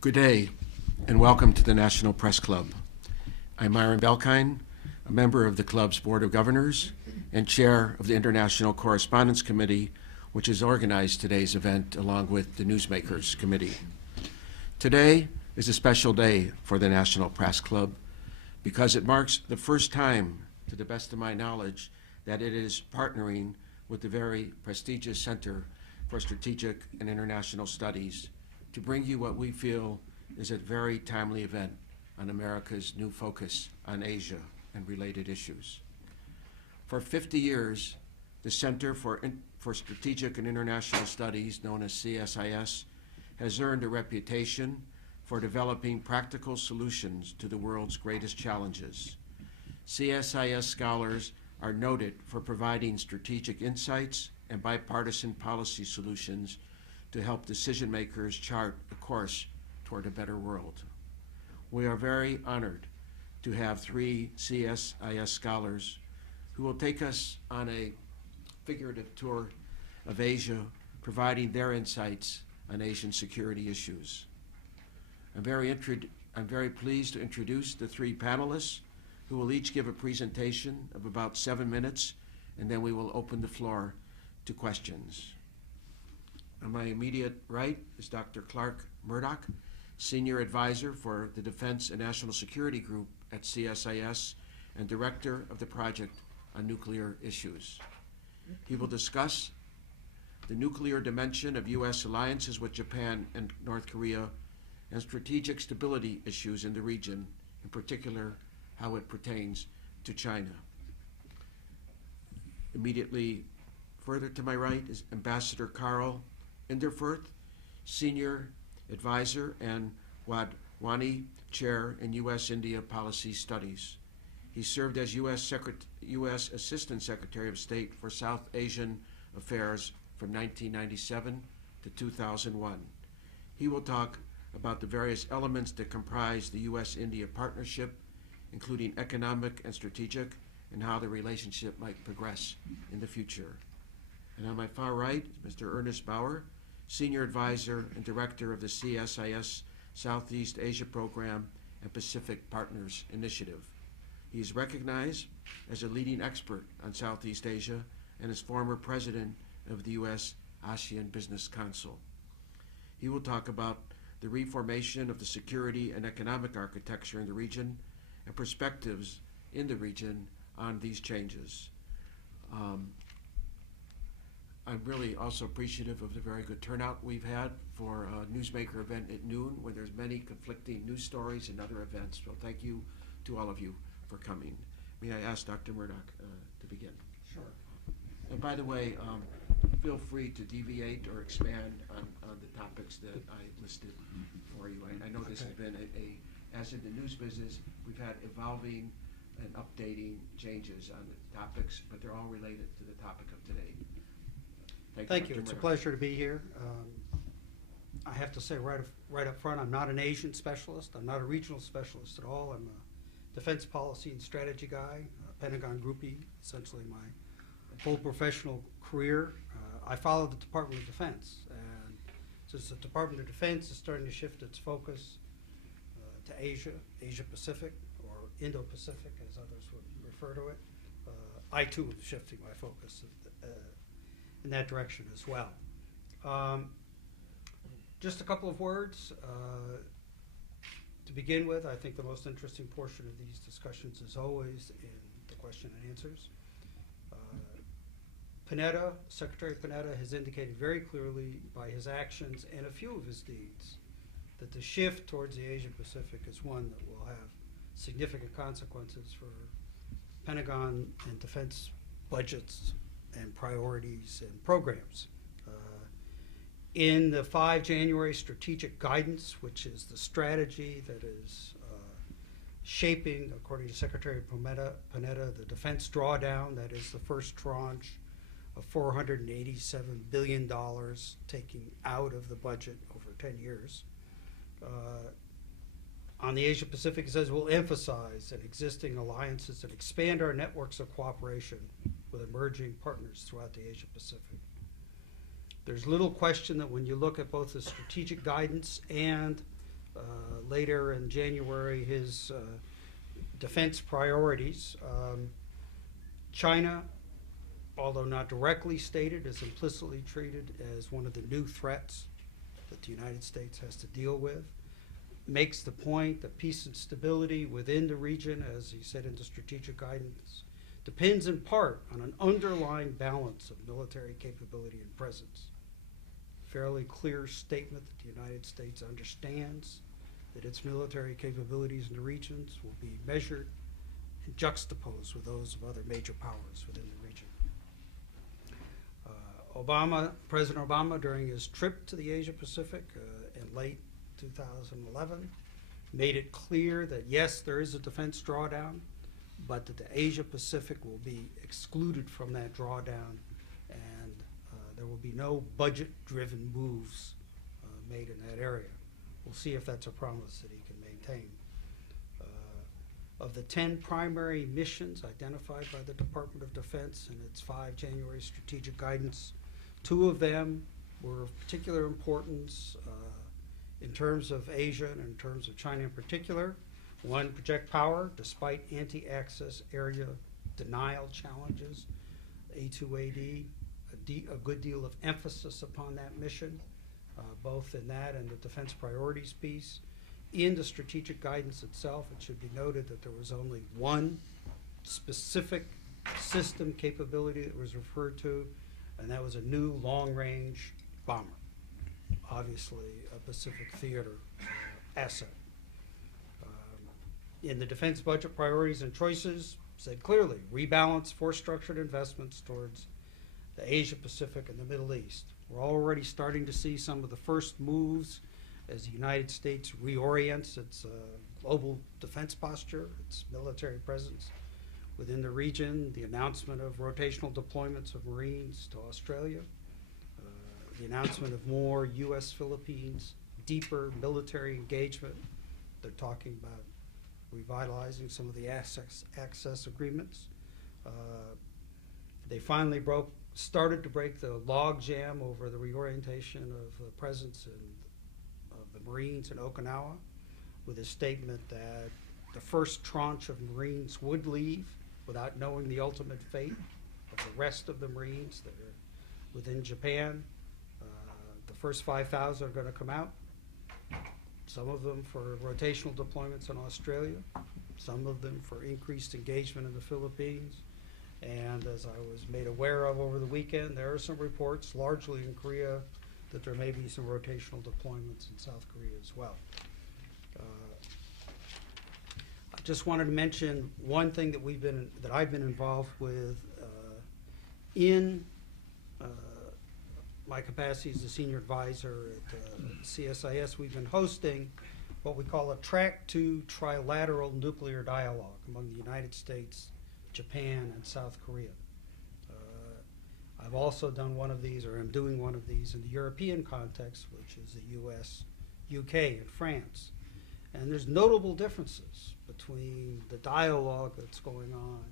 Good day, and welcome to the National Press Club. I'm Myron Belkine, a member of the club's Board of Governors and chair of the International Correspondence Committee, which has organized today's event along with the Newsmakers Committee. Today is a special day for the National Press Club because it marks the first time, to the best of my knowledge, that it is partnering with the very prestigious Center for Strategic and International Studies to bring you what we feel is a very timely event on America's new focus on Asia and related issues. For 50 years, the Center for Strategic and International Studies, known as CSIS, has earned a reputation for developing practical solutions to the world's greatest challenges. CSIS scholars are noted for providing strategic insights and bipartisan policy solutions to help decision makers chart a course toward a better world. We are very honored to have 3 CSIS scholars who will take us on a figurative tour of Asia, providing their insights on Asian security issues. I'm very pleased to introduce the 3 panelists who will each give a presentation of about 7 minutes, and then we will open the floor to questions. On my immediate right is Dr. Clark Murdock, Senior Advisor for the Defense and National Security Group at CSIS and Director of the Project on Nuclear Issues. He will discuss the nuclear dimension of U.S. alliances with Japan and North Korea and strategic stability issues in the region, in particular how it pertains to China. Immediately further to my right is Ambassador Karl Inderfurth, Senior Advisor and Wadhwani Chair in U.S. India Policy Studies. He served as U.S. Assistant Secretary of State for South Asian Affairs from 1997 to 2001. He will talk about the various elements that comprise the U.S.-India partnership, including economic and strategic, and how the relationship might progress in the future. And on my far right is Mr. Ernest Bower, Senior Advisor and Director of the CSIS Southeast Asia Program and Pacific Partners Initiative. He is recognized as a leading expert on Southeast Asia and is former President of the US-ASEAN Business Council. He will talk about the reformation of the security and economic architecture in the region and perspectives in the region on these changes. I'm really also appreciative of the very good turnout we've had for a Newsmaker event at noon when there's many conflicting news stories and other events. So thank you to all of you for coming. May I ask Dr. Murdock to begin? Sure. And by the way, feel free to deviate or expand on the topics that I listed for you. I know this has been as in the news business, we've had evolving and updating changes on the topics, but they're all related to the topic of today. Thank you. It's a pleasure to be here. I have to say right up front, I'm not an Asian specialist. I'm not a regional specialist at all. I'm a defense policy and strategy guy, a Pentagon groupie, essentially my full professional career. I followed the Department of Defense, and since the Department of Defense is starting to shift its focus to Asia, Asia Pacific, or Indo-Pacific as others would refer to it, I too am shifting my focus in that direction as well. Just a couple of words. To begin with, I think the most interesting portion of these discussions is always in the question and answers. Secretary Panetta has indicated very clearly by his actions and a few of his deeds that the shift towards the Asia Pacific is one that will have significant consequences for Pentagon and defense budgets and priorities and programs. In the 5 January strategic guidance, which is the strategy that is shaping, according to Secretary Panetta, the defense drawdown, that is the first tranche of $487 billion taking out of the budget over 10 years. On the Asia Pacific, it says we'll emphasize that existing alliances and expand our networks of cooperation with emerging partners throughout the Asia Pacific. There's little question that when you look at both the strategic guidance and later in January his defense priorities. China, although not directly stated, is implicitly treated as one of the new threats that the United States has to deal with. Makes the point that peace and stability within the region, as he said in the strategic guidance, depends in part on an underlying balance of military capability and presence. Fairly clear statement that the United States understands that its military capabilities in the regions will be measured and juxtaposed with those of other major powers within the region. President Obama, during his trip to the Asia Pacific in late 2011, made it clear that yes, there is a defense drawdown, but that the Asia Pacific will be excluded from that drawdown, and there will be no budget-driven moves made in that area. We'll see if that's a promise that he can maintain. Of the 10 primary missions identified by the Department of Defense in its 5 January strategic guidance, 2 of them were of particular importance in terms of Asia and in terms of China in particular. One, project power, despite anti-access area denial challenges. A2AD, a good deal of emphasis upon that mission, both in that and the defense priorities piece. In the strategic guidance itself, it should be noted that there was only one specific system capability that was referred to, and that was a new long-range bomber, obviously a Pacific theater asset. In the defense budget priorities and choices, said clearly, rebalance force-structured investments towards the Asia Pacific and the Middle East. We're already starting to see some of the first moves as the United States reorients its global defense posture, its military presence within the region, the announcement of rotational deployments of Marines to Australia, the announcement of more U.S.-Philippines, deeper military engagement. They're talking about revitalizing some of the access agreements. They finally started to break the log jam over the reorientation of the presence of the Marines in Okinawa, with a statement that the first tranche of Marines would leave without knowing the ultimate fate of the rest of the Marines that are within Japan. The first 5,000 are going to come out, some of them for rotational deployments in Australia, some of them for increased engagement in the Philippines. And as I was made aware of over the weekend, there are some reports, largely in Korea, that there may be some rotational deployments in South Korea as well. I just wanted to mention one thing that I've been involved with in my capacity as a senior advisor at CSIS. We've been hosting what we call a Track 2 trilateral nuclear dialogue among the United States, Japan, and South Korea. I've also done one of these, or am doing one of these, in the European context, which is the US, UK, and France. And there's notable differences between the dialogue that's going on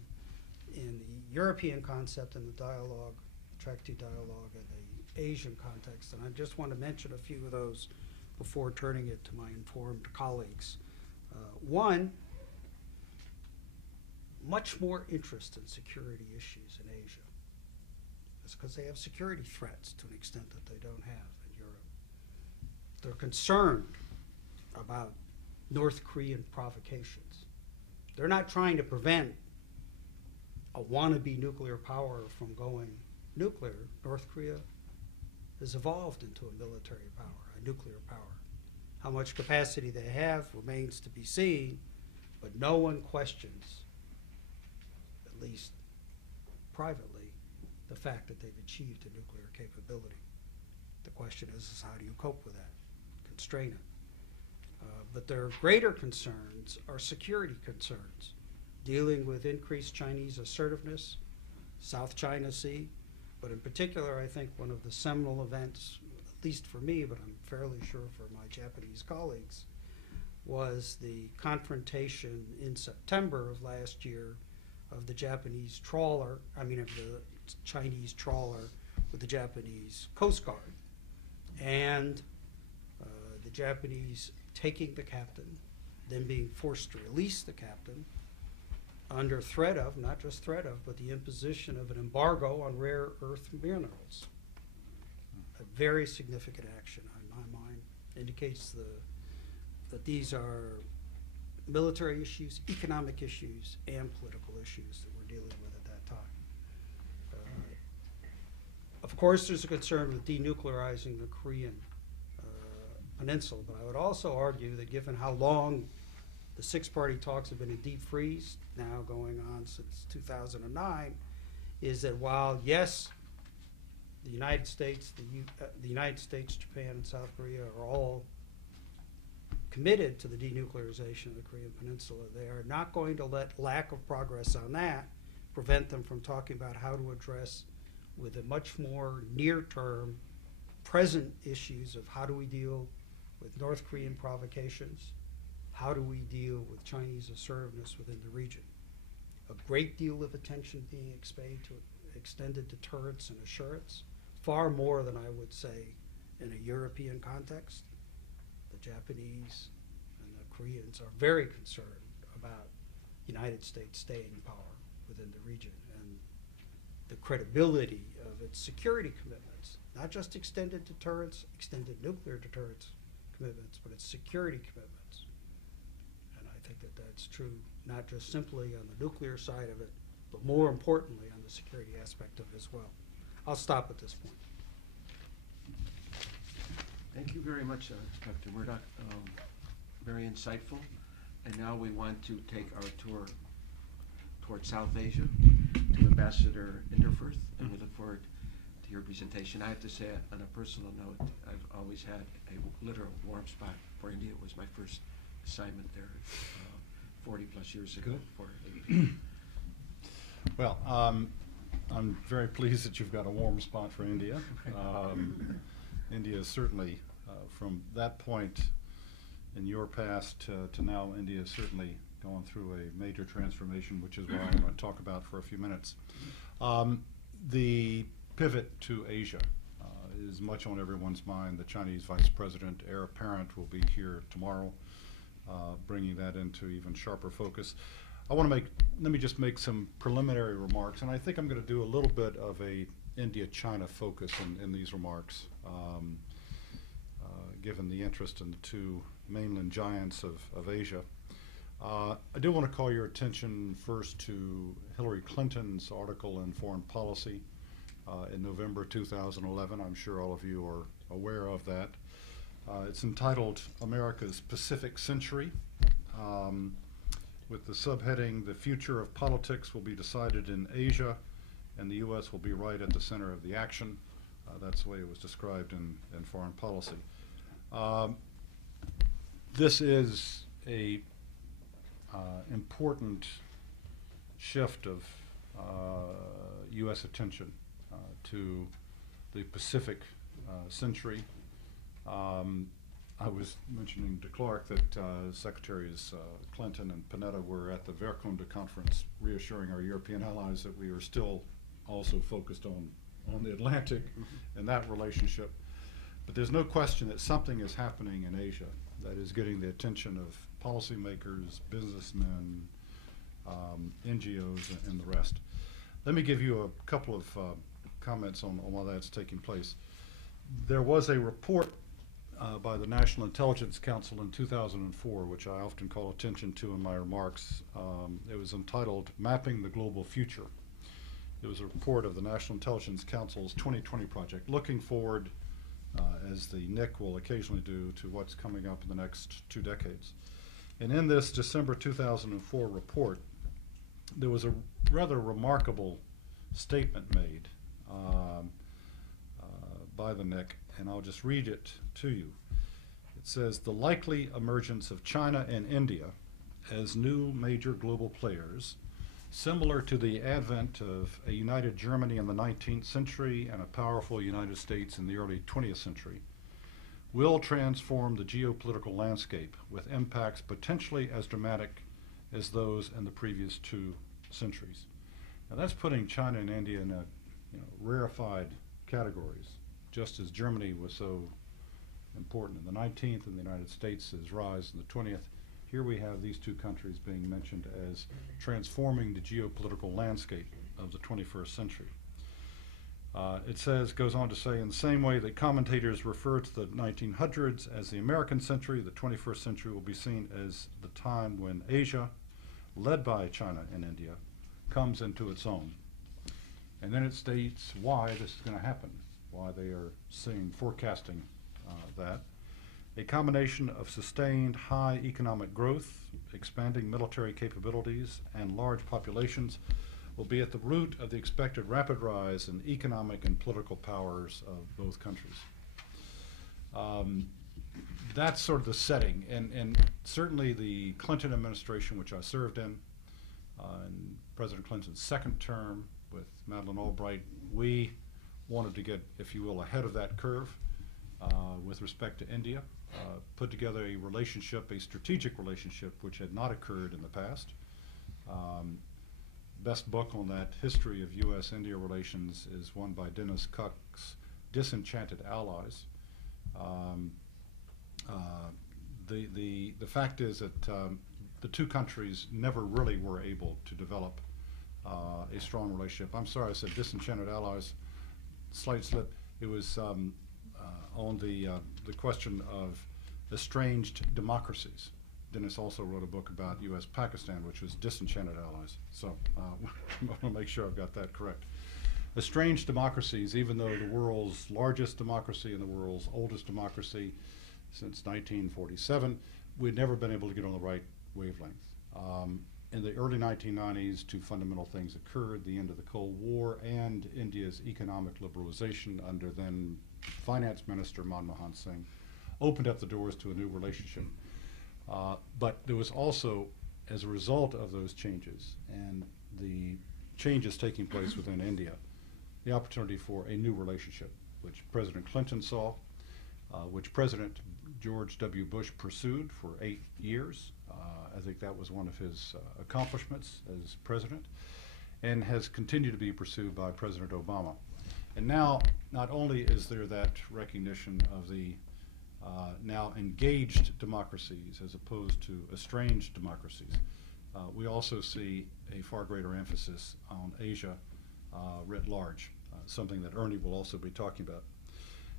in the European concept and the dialogue, Track 2 dialogue, in the Asian context. And I just want to mention a few of those before turning it to my informed colleagues. One, much more interest in security issues in Asia. That's because they have security threats to an extent that they don't have in Europe. They're concerned about North Korean provocations. They're not trying to prevent a wannabe nuclear power from going nuclear. North Korea has evolved into a military power, a nuclear power. How much capacity they have remains to be seen, but no one questions, at least privately, the fact that they've achieved a nuclear capability. The question is how do you cope with that, constrain it? But their greater concerns are security concerns, dealing with increased Chinese assertiveness, South China Sea, but in particular, I think one of the seminal events, at least for me, but I'm fairly sure for my Japanese colleagues, was the confrontation in September of last year of the Japanese trawler, of the Chinese trawler with the Japanese Coast Guard. And the Japanese taking the captain, then being forced to release the captain under threat of, not just threat of, but the imposition of an embargo on rare earth minerals. A very significant action, in my mind, indicates that these are military issues, economic issues, and political issues that we're dealing with at that time. Of course, there's a concern with denuclearizing the Korean peninsula, but I would also argue that given how long the six-party talks have been in deep freeze, now going on since 2009, is that while, yes, the United States, Japan, and South Korea are all committed to the denuclearization of the Korean Peninsula, they are not going to let lack of progress on that prevent them from talking about how to address with a much more near-term, present issues of how do we deal with North Korean provocations, how do we deal with Chinese assertiveness within the region. A great deal of attention being paid to extended deterrence and assurance, far more than I would say in a European context. The Japanese and the Koreans are very concerned about the United States staying in power within the region and the credibility of its security commitments, not just extended deterrence, extended nuclear deterrence commitments, but its security commitments. And I think that that's true not just simply on the nuclear side of it, but more importantly on the security aspect of it as well. I'll stop at this point. Thank you very much, Dr. Murdock. Very insightful. And now we want to take our tour towards South Asia to Ambassador Inderfurth, and we look forward to your presentation. I have to say, on a personal note, I've always had a literal warm spot for India. It was my first assignment there 40 plus years ago. Well, I'm very pleased that you've got a warm spot for India. India is certainly, from that point in your past to now, India is certainly going through a major transformation, which is what I want to talk about for a few minutes. The pivot to Asia is much on everyone's mind. The Chinese Vice President, heir apparent, will be here tomorrow, bringing that into even sharper focus. Let me just make some preliminary remarks, and I think I'm going to do a little bit of a India-China focus in these remarks, given the interest in the two mainland giants of Asia. I do want to call your attention first to Hillary Clinton's article in Foreign Policy in November 2011. I'm sure all of you are aware of that. It's entitled America's Pacific Century, with the subheading, "The future of politics will be decided in Asia, and the U.S. will be right at the center of the action." That's the way it was described in Foreign Policy. This is a important shift of U.S. attention to the Pacific century. I was mentioning to Clark that Secretaries Clinton and Panetta were at the Verkonda conference, reassuring our European allies that we are still also focused on the Atlantic and that relationship. But there's no question that something is happening in Asia that is getting the attention of policymakers, businessmen, NGOs, and the rest. Let me give you a couple of comments on why that's taking place. There was a report by the National Intelligence Council in 2004, which I often call attention to in my remarks. It was entitled Mapping the Global Future. It was a report of the National Intelligence Council's 2020 project, looking forward, as the NIC will occasionally do, to what's coming up in the next 2 decades. And in this December 2004 report, there was a rather remarkable statement made by the NIC, and I'll just read it to you. It says, "The likely emergence of China and India as new major global players, similar to the advent of a united Germany in the 19th century and a powerful United States in the early 20th century, will transform the geopolitical landscape with impacts potentially as dramatic as those in the previous 2 centuries." Now that's putting China and India in rarefied categories, just as Germany was so important in the 19th, and the United States' rise in the 20th. Here we have these two countries being mentioned as transforming the geopolitical landscape of the 21st century. It goes on to say, in the same way that commentators refer to the 1900s as the American century, the 21st century will be seen as the time when Asia, led by China and India, comes into its own. And then it states why this is going to happen, why they are forecasting that. A combination of sustained high economic growth, expanding military capabilities, and large populations will be at the root of the expected rapid rise in economic and political powers of both countries. That's sort of the setting, and certainly the Clinton administration, which I served in President Clinton's second term with Madeleine Albright, we wanted to get, if you will, ahead of that curve with respect to India, put together a relationship, a strategic relationship, which had not occurred in the past. Best book on that history of U.S.-India relations is one by Dennis Cook's Disenchanted Allies. The fact is that the two countries never really were able to develop a strong relationship. I'm sorry I said Disenchanted Allies, slight slip. It was on the question of estranged democracies. Dennis also wrote a book about U.S.-Pakistan, which was Disenchanted Allies. So I want to make sure I've got that correct. Estranged democracies, even though the world's largest democracy and the world's oldest democracy since 1947, we'd never been able to get on the right wavelength. In the early 1990s, two fundamental things occurred: the end of the Cold War and India's economic liberalization under then Finance Minister Manmohan Singh opened up the doors to a new relationship. But there was also, as a result of those changes and the changes taking place within India, the opportunity for a new relationship, which President Clinton saw, which President George W. Bush pursued for 8 years. I think that was one of his accomplishments as president, and has continued to be pursued by President Obama. And now, not only is there that recognition of the now engaged democracies as opposed to estranged democracies, we also see a far greater emphasis on Asia writ large, something that Ernie will also be talking about.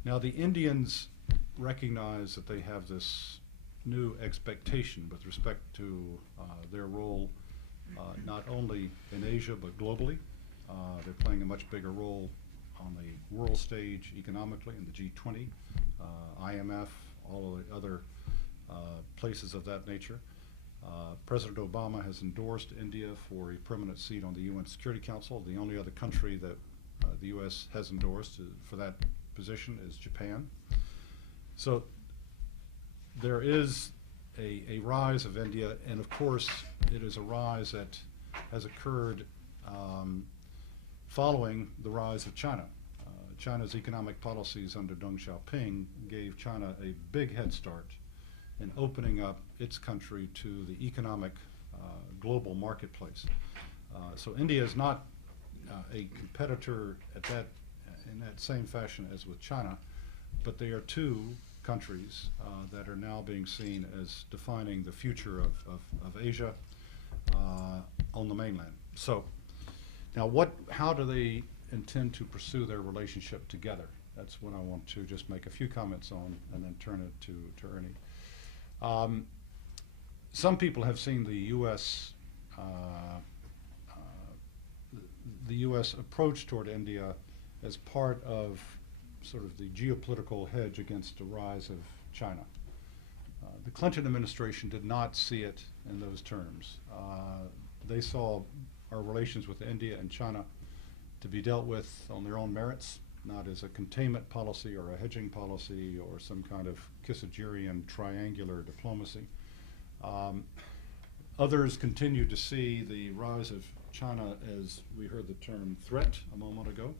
Now, the Indians recognize that they have this new expectation with respect to their role not only in Asia but globally. They're playing a much bigger role on the world stage economically in the G20, IMF, all of the other places of that nature. President Obama has endorsed India for a permanent seat on the UN Security Council. The only other country that the U.S. has endorsed for that position is Japan. So there is a rise of India, and of course it is a rise that has occurred following the rise of China. China's economic policies under Deng Xiaoping gave China a big head start in opening up its country to the economic global marketplace. So India is not a competitor in that same fashion as with China, but they are two countries that are now being seen as defining the future of Asia on the mainland. So now how do they intend to pursue their relationship together? That's what I want to just make a few comments on and then turn it to Ernie. Some people have seen the U.S. approach toward India as part of sort of the geopolitical hedge against the rise of China. The Clinton administration did not see it in those terms. They saw our relations with India and China to be dealt with on their own merits, not as a containment policy or a hedging policy or some kind of Kissingerian triangular diplomacy. Others continue to see the rise of China as, we heard the term threat a moment ago,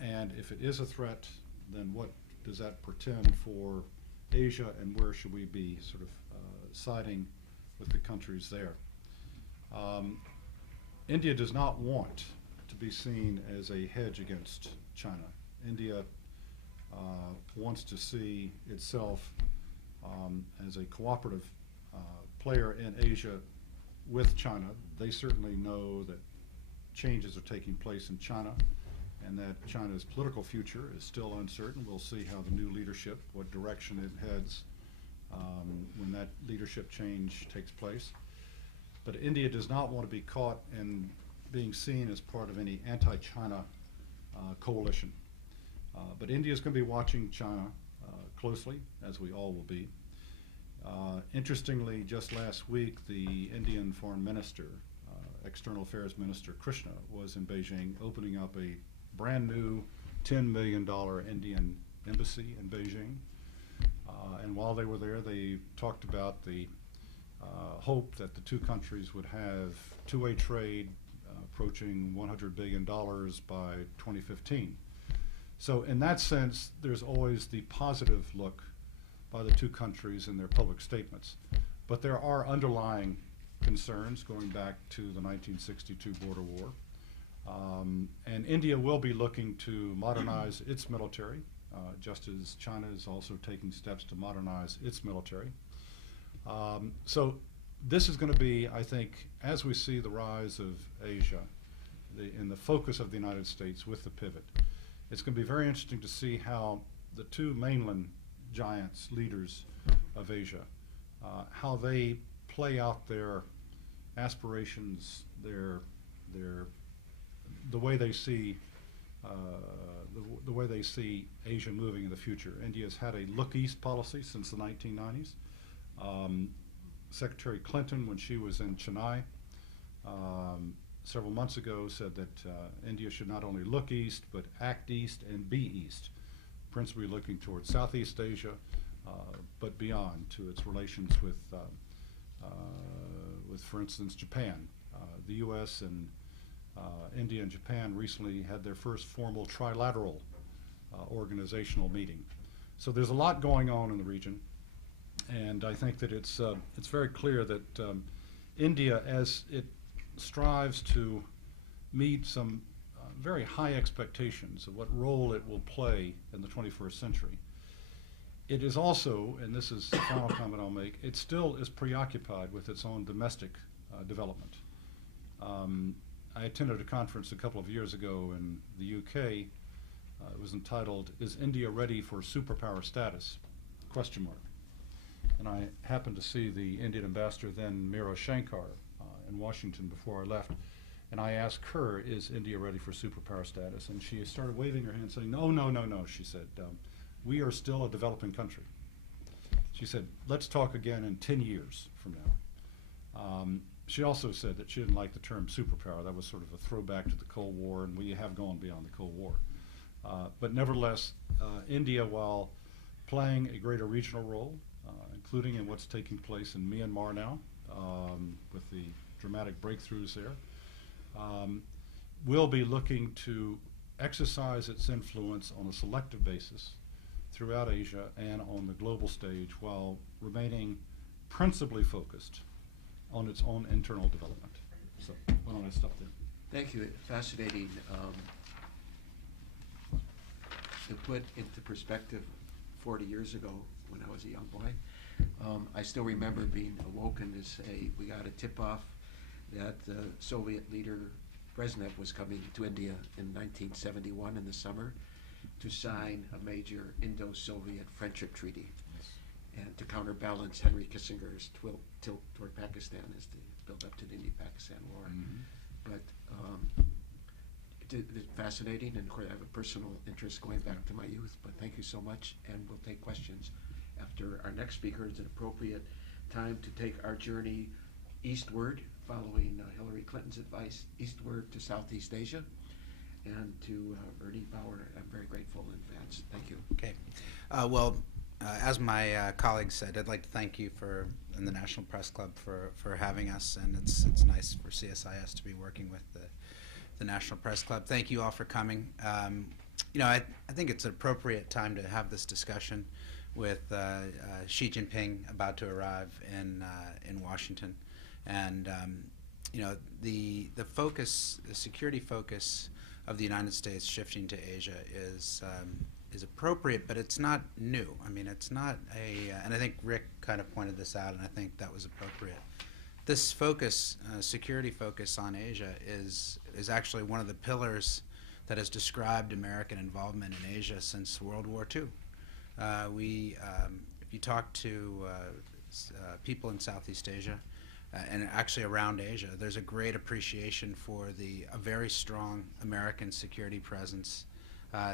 and if it is a threat, then what does that portend for Asia, and where should we be sort of siding with the countries there? India does not want to be seen as a hedge against China. India wants to see itself as a cooperative player in Asia with China. They certainly know that changes are taking place in China and that China's political future is still uncertain. We'll see how the new leadership, what direction it heads when that leadership change takes place. But India does not want to be caught in being seen as part of any anti-China coalition. But India is going to be watching China closely, as we all will be. Interestingly, just last week, the Indian Foreign Minister, External Affairs Minister Krishna, was in Beijing opening up a brand new $10 million Indian embassy in Beijing. And while they were there, they talked about the hope that the two countries would have two-way trade approaching $100 billion by 2015. So in that sense, there's always the positive look by the two countries in their public statements. But there are underlying concerns going back to the 1962 border war. And India will be looking to modernize its military, just as China is also taking steps to modernize its military. So this is going to be, I think, as we see the rise of Asia in the focus of the United States with the pivot, it's going to be very interesting to see how the two mainland giants, leaders of Asia, how they play out their aspirations, the way they see the way they see Asia moving in the future. India's had a look east policy since the 1990s. Secretary Clinton, when she was in Chennai several months ago, said that India should not only look east, but act east and be east, principally looking towards Southeast Asia, but beyond to its relations with, for instance, Japan. The U.S. and India and Japan recently had their first formal trilateral organizational meeting. So there's a lot going on in the region, and I think that it's very clear that India, as it strives to meet some very high expectations of what role it will play in the 21st century, it is also, and this is the final comment I'll make, it still is preoccupied with its own domestic development. I attended a conference a couple of years ago in the UK. It was entitled, "Is India Ready for Superpower Status?" ? And I happened to see the Indian ambassador then, Mira Shankar, in Washington before I left. And I asked her, is India ready for superpower status? And she started waving her hand saying, no, no, no, no, she said. We are still a developing country. She said, let's talk again in 10 years from now. She also said that she didn't like the term superpower. That was sort of a throwback to the Cold War, and we have gone beyond the Cold War. But nevertheless, India, while playing a greater regional role, including in what's taking place in Myanmar now, with the dramatic breakthroughs there, will be looking to exercise its influence on a selective basis throughout Asia and on the global stage, while remaining principally focused on its own internal development. So why don't I stop there? Thank you. Fascinating. To put into perspective, 40 years ago, when I was a young boy, I still remember being awoken to say we got a tip-off that the Soviet leader Brezhnev was coming to India in 1971 in the summer to sign a major Indo-Soviet friendship treaty, and to counterbalance Henry Kissinger's tilt toward Pakistan as the build-up to the India-Pakistan War. But it's fascinating, and of course I have a personal interest going back to my youth, but thank you so much, and we'll take questions after our next speaker. It's an appropriate time to take our journey eastward, following Hillary Clinton's advice, eastward to Southeast Asia, and to Ernest Bower. I'm very grateful in advance. Thank you. Okay. As my colleague said, I'd like to thank you and the National Press Club for having us, and it's nice for CSIS to be working with the National Press Club. Thank you all for coming. I think it's an appropriate time to have this discussion with Xi Jinping about to arrive in Washington, and the focus, the security focus of the United States shifting to Asia is is appropriate, but it's not new. I mean, it's not and I think Rick kind of pointed this out, and I think that was appropriate. This focus, security focus on Asia, is actually one of the pillars that has described American involvement in Asia since World War II. If you talk to people in Southeast Asia, and actually around Asia, there's a great appreciation for a very strong American security presence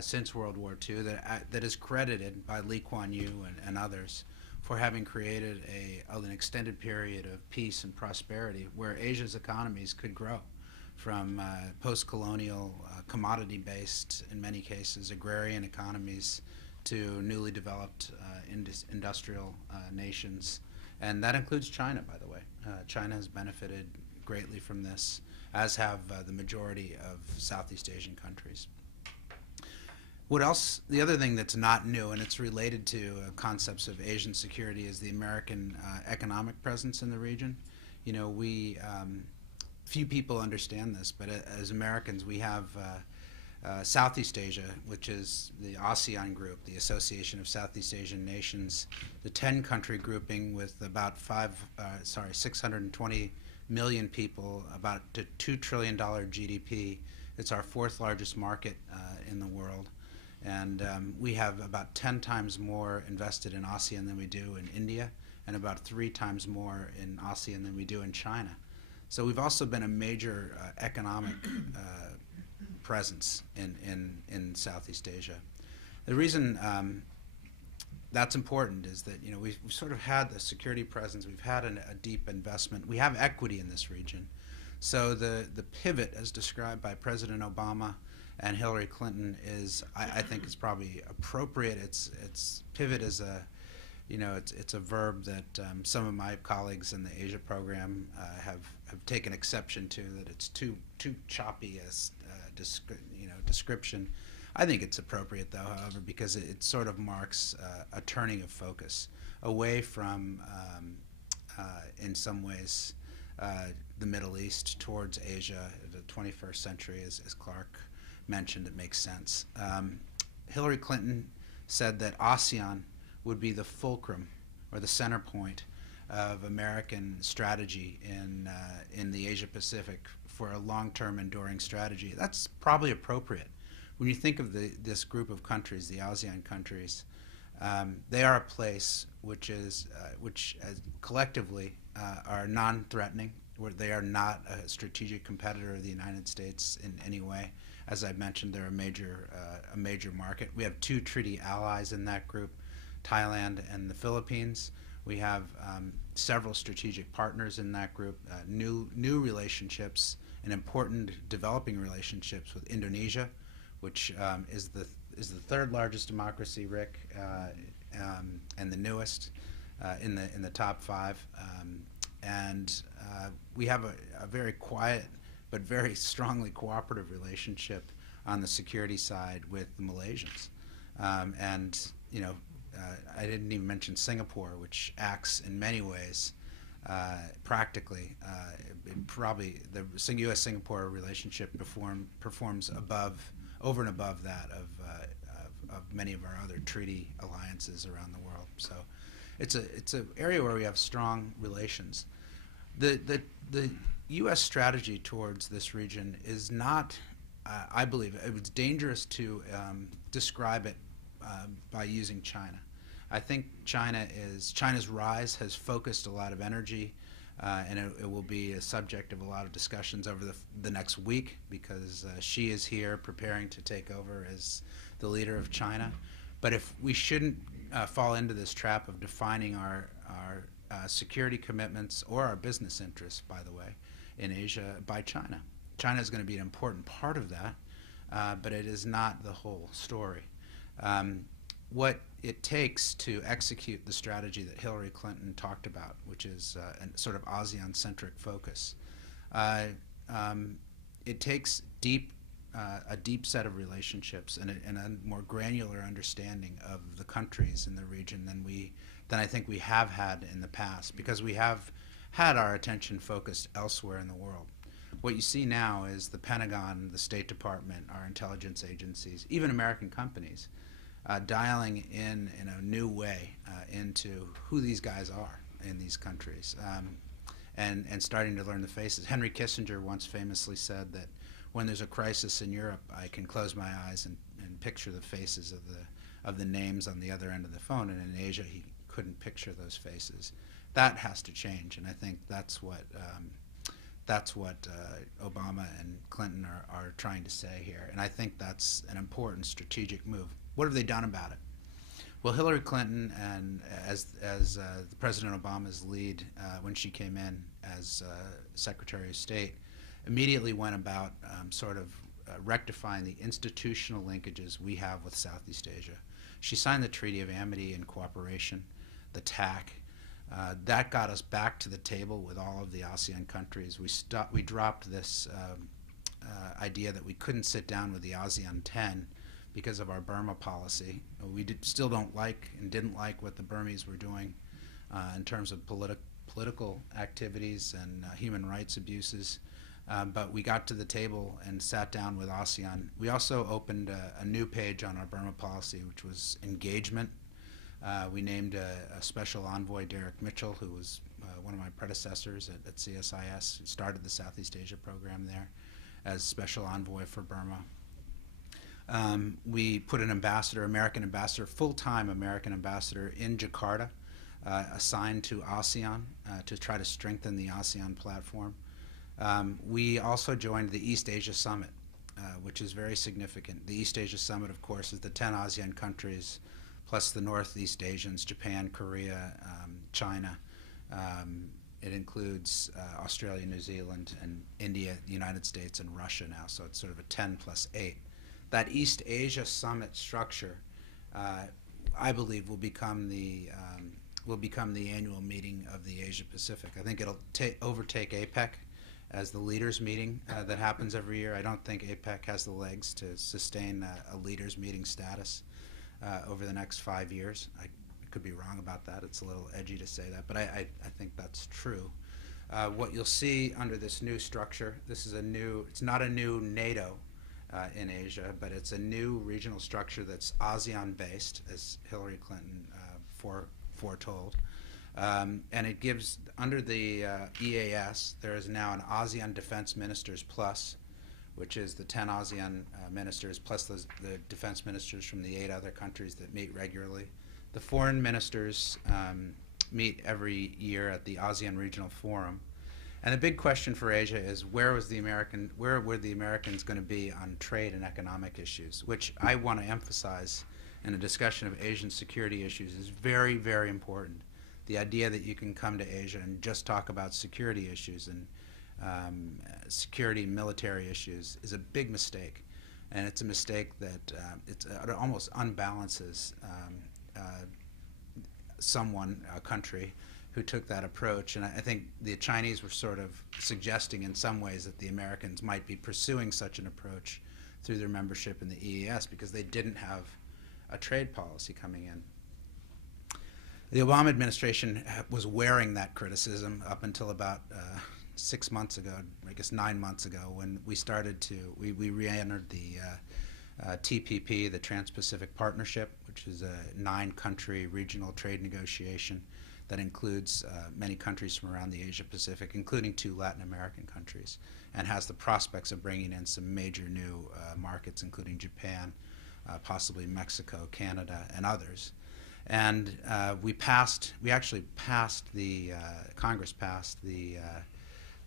since World War II that is credited by Lee Kuan Yew and others for having created an extended period of peace and prosperity where Asia's economies could grow from post-colonial, commodity-based, in many cases, agrarian economies to newly developed industrial nations. And that includes China, by the way. China has benefited greatly from this, as have the majority of Southeast Asian countries. What else? The other thing that's not new, and it's related to concepts of Asian security, is the American economic presence in the region. You know, few people understand this, but as Americans, we have Southeast Asia, which is the ASEAN group, the Association of Southeast Asian Nations, the 10-country grouping with about 620 million people, about a $2 trillion GDP. It's our fourth largest market in the world. And we have about 10 times more invested in ASEAN than we do in India, and about 3 times more in ASEAN than we do in China. So we've also been a major economic presence in Southeast Asia. The reason that's important is that, you know, we've sort of had the security presence, we've had a deep investment, we have equity in this region. So the pivot, as described by President Obama and Hillary Clinton, I think is probably appropriate. Pivot is it's a verb that some of my colleagues in the Asia program have taken exception to, that it's too choppy as description. I think it's appropriate, though, however, because it sort of marks a turning of focus away from, in some ways, the Middle East towards Asia, the 21st century, as Clark mentioned. It makes sense. Hillary Clinton said that ASEAN would be the fulcrum or the center point of American strategy in the Asia Pacific for a long-term enduring strategy. That's probably appropriate. When you think of this group of countries, the ASEAN countries, they are a place which collectively are non-threatening, where they are not a strategic competitor of the United States in any way. As I mentioned, they're a major market. We have 2 treaty allies in that group, Thailand and the Philippines. We have several strategic partners in that group, new relationships and important developing relationships with Indonesia, which is the 3rd largest democracy, Rick, and the newest in the top 5. We have a very quiet but very strongly cooperative relationship on the security side with the Malaysians. I didn't even mention Singapore, which acts in many ways practically. Probably the U.S.-Singapore relationship performs over and above that of many of our other treaty alliances around the world. So it's an area where we have strong relations. The U.S. strategy towards this region is not, I believe, it's dangerous to describe it by using China. I think China's rise has focused a lot of energy, and it will be a subject of a lot of discussions over the next week, because Xi is here preparing to take over as the leader of China. But if we shouldn't fall into this trap of defining our security commitments or our business interests, by the way, in Asia by China. China is going to be an important part of that, but it is not the whole story. What it takes to execute the strategy that Hillary Clinton talked about, which is a sort of ASEAN-centric focus, it takes a deep set of relationships and a more granular understanding of the countries in the region than I think we have had in the past, because we have had our attention focused elsewhere in the world. What you see now is the Pentagon, the State Department, our intelligence agencies, even American companies, dialing in a new way into who these guys are in these countries, and starting to learn the faces. Henry Kissinger once famously said that when there's a crisis in Europe, I can close my eyes and picture the faces of the names on the other end of the phone, and in Asia he couldn't picture those faces. That has to change, and I think that's what Obama and Clinton are trying to say here, and I think that's an important strategic move. What have they done about it? Well, Hillary Clinton, and as President Obama's lead when she came in as Secretary of State, immediately went about rectifying the institutional linkages we have with Southeast Asia. She signed the Treaty of Amity and Cooperation, the TAC. That got us back to the table with all of the ASEAN countries. We dropped this idea that we couldn't sit down with the ASEAN 10 because of our Burma policy. We still don't like and didn't like what the Burmese were doing in terms of political activities and human rights abuses. But we got to the table and sat down with ASEAN. We also opened a new page on our Burma policy, which was engagement. We named a special envoy, Derek Mitchell, who was one of my predecessors at CSIS, who started the Southeast Asia program there as special envoy for Burma. We put an ambassador, American ambassador, full-time American ambassador in Jakarta, assigned to ASEAN to try to strengthen the ASEAN platform. We also joined the East Asia Summit, which is very significant. The East Asia Summit, of course, is the 10 ASEAN countries plus the Northeast Asians, Japan, Korea, China. It includes Australia, New Zealand, and India, the United States, and Russia now, so it's sort of a 10 plus 8. That East Asia Summit structure, I believe, will become the annual meeting of the Asia Pacific. I think it'll overtake APEC as the leaders meeting that happens every year. I don't think APEC has the legs to sustain a leaders meeting status over the next 5 years. I could be wrong about that. It's a little edgy to say that, but I think that's true. What you'll see under this new structure, it's not a new NATO in Asia, but it's a new regional structure that's ASEAN-based, as Hillary Clinton foretold. And it gives, under the EAS, there is now an ASEAN Defense Ministers Plus, which is the 10 ASEAN ministers plus the defense ministers from the 8 other countries that meet regularly. The foreign ministers meet every year at the ASEAN Regional Forum. And the big question for Asia is where were the Americans going to be on trade and economic issues, which I want to emphasize in a discussion of Asian security issues is very, very important. The idea that you can come to Asia and just talk about security issues and security military issues is a big mistake. And it's a mistake that it almost unbalances a country who took that approach. And I think the Chinese were sort of suggesting in some ways that the Americans might be pursuing such an approach through their membership in the EAS because they didn't have a trade policy coming in. The Obama administration was wearing that criticism up until about 6 months ago, I guess 9 months ago, when we we re-entered the TPP, the Trans-Pacific Partnership, which is a 9-country regional trade negotiation that includes many countries from around the Asia Pacific, including 2 Latin American countries, and has the prospects of bringing in some major new markets, including Japan, possibly Mexico, Canada, and others. And Congress passed the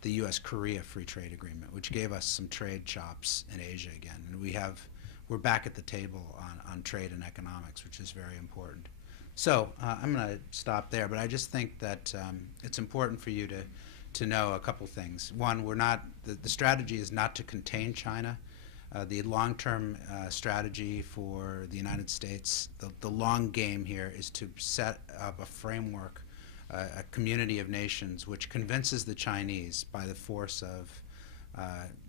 U.S.-Korea Free Trade Agreement, which gave us some trade chops in Asia again. And we're back at the table on trade and economics, which is very important. So I'm going to stop there, but I just think that it's important for you to know a couple things. One, the strategy is not to contain China. The long-term strategy for the United States, the long game here, is to set up a framework, a community of nations which convinces the Chinese by the force of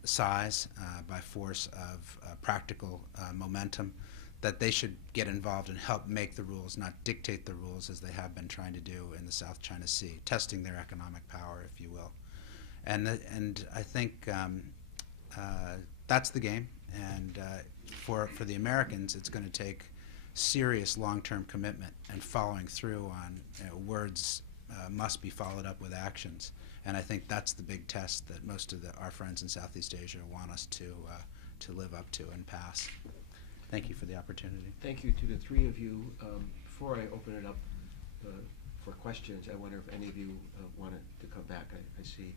size, by force of practical momentum, that they should get involved and help make the rules, not dictate the rules as they have been trying to do in the South China Sea, testing their economic power, if you will. And I think that's the game. And for the Americans, it's going to take serious long-term commitment and following through on words must be followed up with actions. And I think that's the big test that most of our friends in Southeast Asia want us to live up to and pass. Thank you for the opportunity. Thank you to the three of you. Before I open it up for questions, I wonder if any of you wanted to come back. I see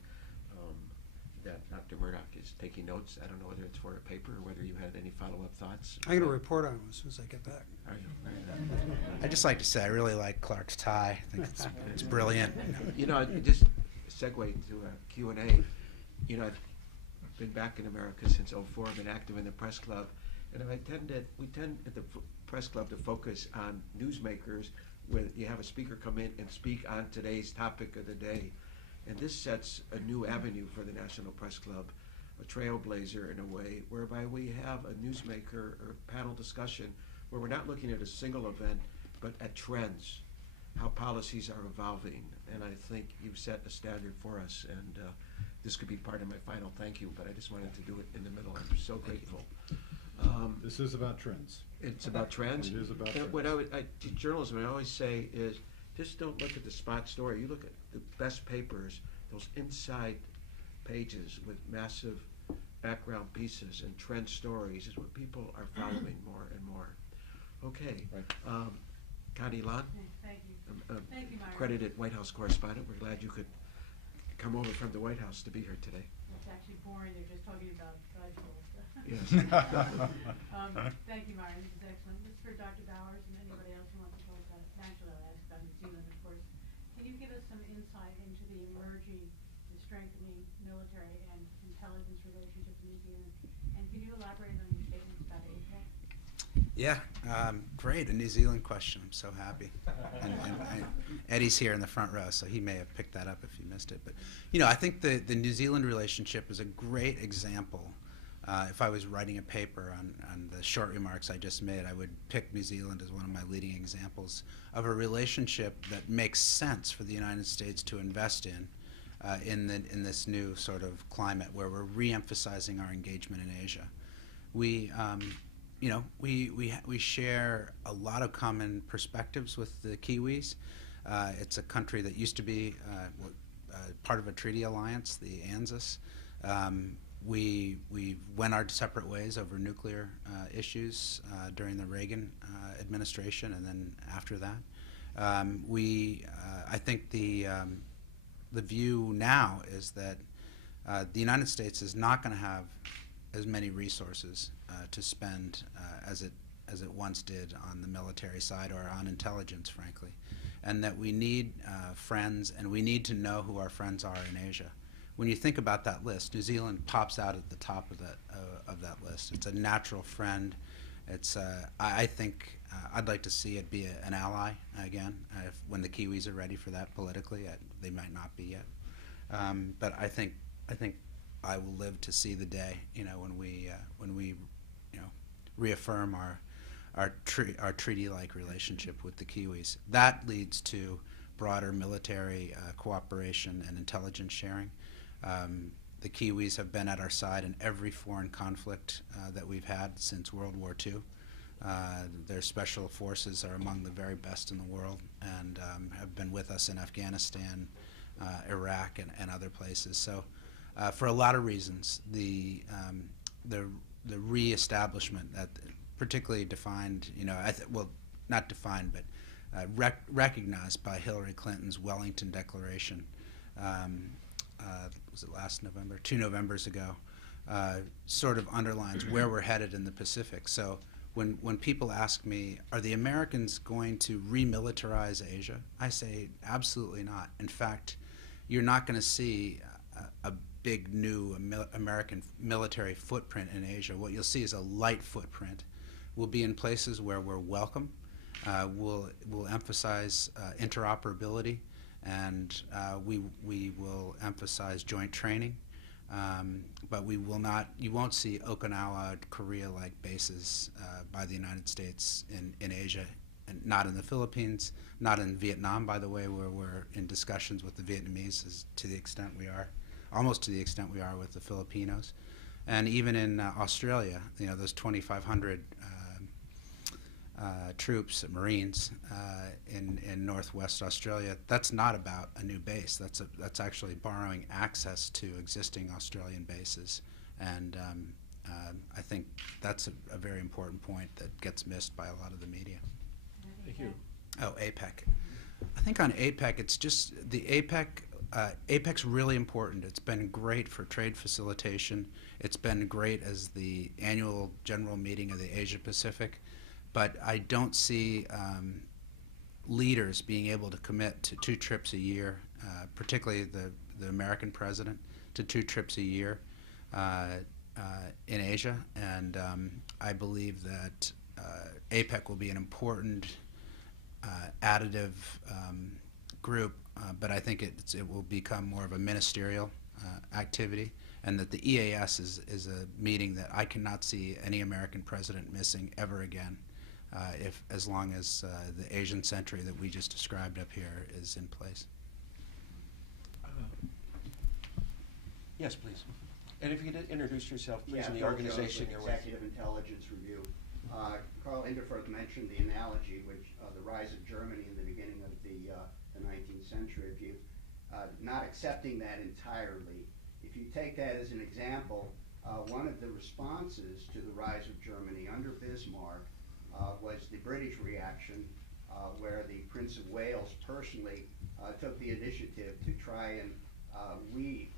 that Dr. Murdock is taking notes. I don't know whether it's for a paper or whether you had any follow-up thoughts. I'm going to report on them as soon as I get back. Are you? I'd just like to say I really like Clark's tie. I think it's brilliant. You know, just segue to a Q&A. You know, I've been back in America since '04. I've been active in the press club. And we tend at the press club to focus on newsmakers where you have a speaker come in and speak on today's topic of the day. And this sets a new avenue for the National Press Club, a trailblazer in a way, whereby we have a newsmaker or panel discussion where we're not looking at a single event, but at trends, how policies are evolving. And I think you've set a standard for us. And this could be part of my final thank you, but I just wanted to do it in the middle. I'm so grateful. This is about trends. It's about trends. It is about And trends. what to journalism, I always say is, just don't look at the spot story. You look at the best papers, those inside pages with massive background pieces and trend stories is what people are following more and more. Okay. Right. Connie Lon, Thank you. Thank you, Myron. accredited White House correspondent. We're glad you could come over from the White House to be here today. It's actually boring. They're just talking about flagpoles. Yes. Thank you, Myron. This is excellent. This is for Dr. Bowers and anybody else who wants to talk about it. Actually, I'll ask about New Zealand, of course. Can you give us some insight into the emerging and strengthening military and intelligence relationship in New Zealand? And can you elaborate on your statements about APEC? Yeah, great. A New Zealand question. I'm so happy. And Eddie's here in the front row, so he may have picked that up if you missed it. But, you know, I think the New Zealand relationship is a great example. If I was writing a paper on the short remarks I just made, I would pick New Zealand as one of my leading examples of a relationship that makes sense for the United States to invest in this new sort of climate where we're re-emphasizing our engagement in Asia. We share a lot of common perspectives with the Kiwis. It's a country that used to be part of a treaty alliance, the ANZUS. We went our separate ways over nuclear issues during the Reagan administration, and then after that, I think the view now is that the United States is not going to have as many resources to spend as it once did on the military side or on intelligence, frankly, and that we need friends, and we need to know who our friends are in Asia. When you think about that list, New Zealand pops out at the top of that list. It's a natural friend. It's I think I'd like to see it be an ally again when the Kiwis are ready for that politically. They might not be yet, but I think I will live to see the day, you know, when we reaffirm our treaty-like relationship with the Kiwis. That leads to broader military cooperation and intelligence sharing. The Kiwis have been at our side in every foreign conflict that we've had since World War II. Their special forces are among the very best in the world and have been with us in Afghanistan, Iraq, and other places. So for a lot of reasons, the reestablishment that particularly defined, you know, not defined, but recognized by Hillary Clinton's Wellington Declaration, was it last November? 2 Novembers ago, sort of underlines where we're headed in the Pacific. So when people ask me, are the Americans going to remilitarize Asia? I say absolutely not. In fact, you're not going to see a big new American military footprint in Asia. What you'll see is a light footprint. We'll be in places where we're welcome. We'll emphasize interoperability, and we will emphasize joint training. But we will not. You won't see Okinawa, Korea-like bases by the United States in Asia, and not in the Philippines, not in Vietnam, by the way, where we're in discussions with the Vietnamese to the extent we are, almost to the extent we are with the Filipinos, and even in Australia. You know, those 2,500 troops, Marines, in Northwest Australia. That's not about a new base. That's actually borrowing access to existing Australian bases, and I think that's a very important point that gets missed by a lot of the media. Thank you. Oh, APEC. I think on APEC, it's just the APEC. APEC's really important. It's been great for trade facilitation. It's been great as the annual general meeting of the Asia Pacific, but I don't see leaders being able to commit to 2 trips a year, particularly the American president, to 2 trips a year in Asia. And I believe that APEC will be an important additive group, but I think it will become more of a ministerial activity, and that the EAS is a meeting that I cannot see any American president missing ever again, as long as the Asian century that we just described up here is in place. Yes, please. And if you could introduce yourself, please, and the Bill organization Jones you're with with. Executive Intelligence Review. Karl Inderfurth mentioned the analogy, which the rise of Germany in the beginning of the 19th century. If you not accepting that entirely, if you take that as an example, one of the responses to the rise of Germany under Bismarck was the British reaction, where the Prince of Wales personally took the initiative to try and weed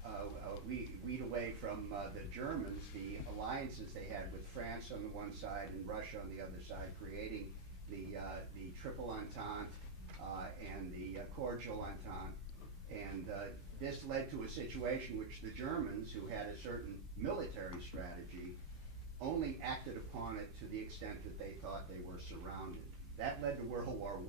away from the Germans the alliances they had with France on the one side and Russia on the other side, creating the Triple Entente and the Cordial Entente. And this led to a situation which the Germans, who had a certain military strategy, only acted upon it to the extent that they thought they were surrounded. That led to World War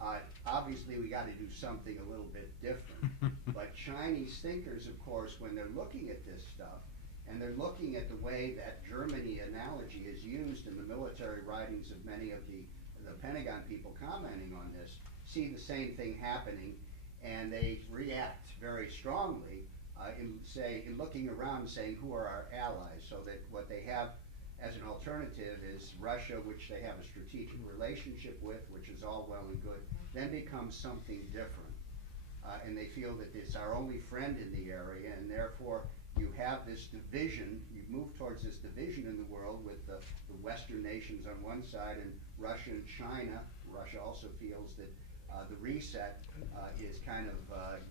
I. Obviously, we got to do something a little bit different. But Chinese thinkers, of course, when they're looking at this stuff, and they're looking at the way that Germany analogy is used in the military writings of many of the Pentagon people commenting on this, see the same thing happening, and they react very strongly in looking around and saying, who are our allies? So that what they have as an alternative is Russia, which they have a strategic relationship with, which is all well and good, then becomes something different. And they feel that it's our only friend in the area, and therefore you have this division, you move towards this division in the world with the Western nations on one side and Russia and China. Russia also feels that the reset is kind of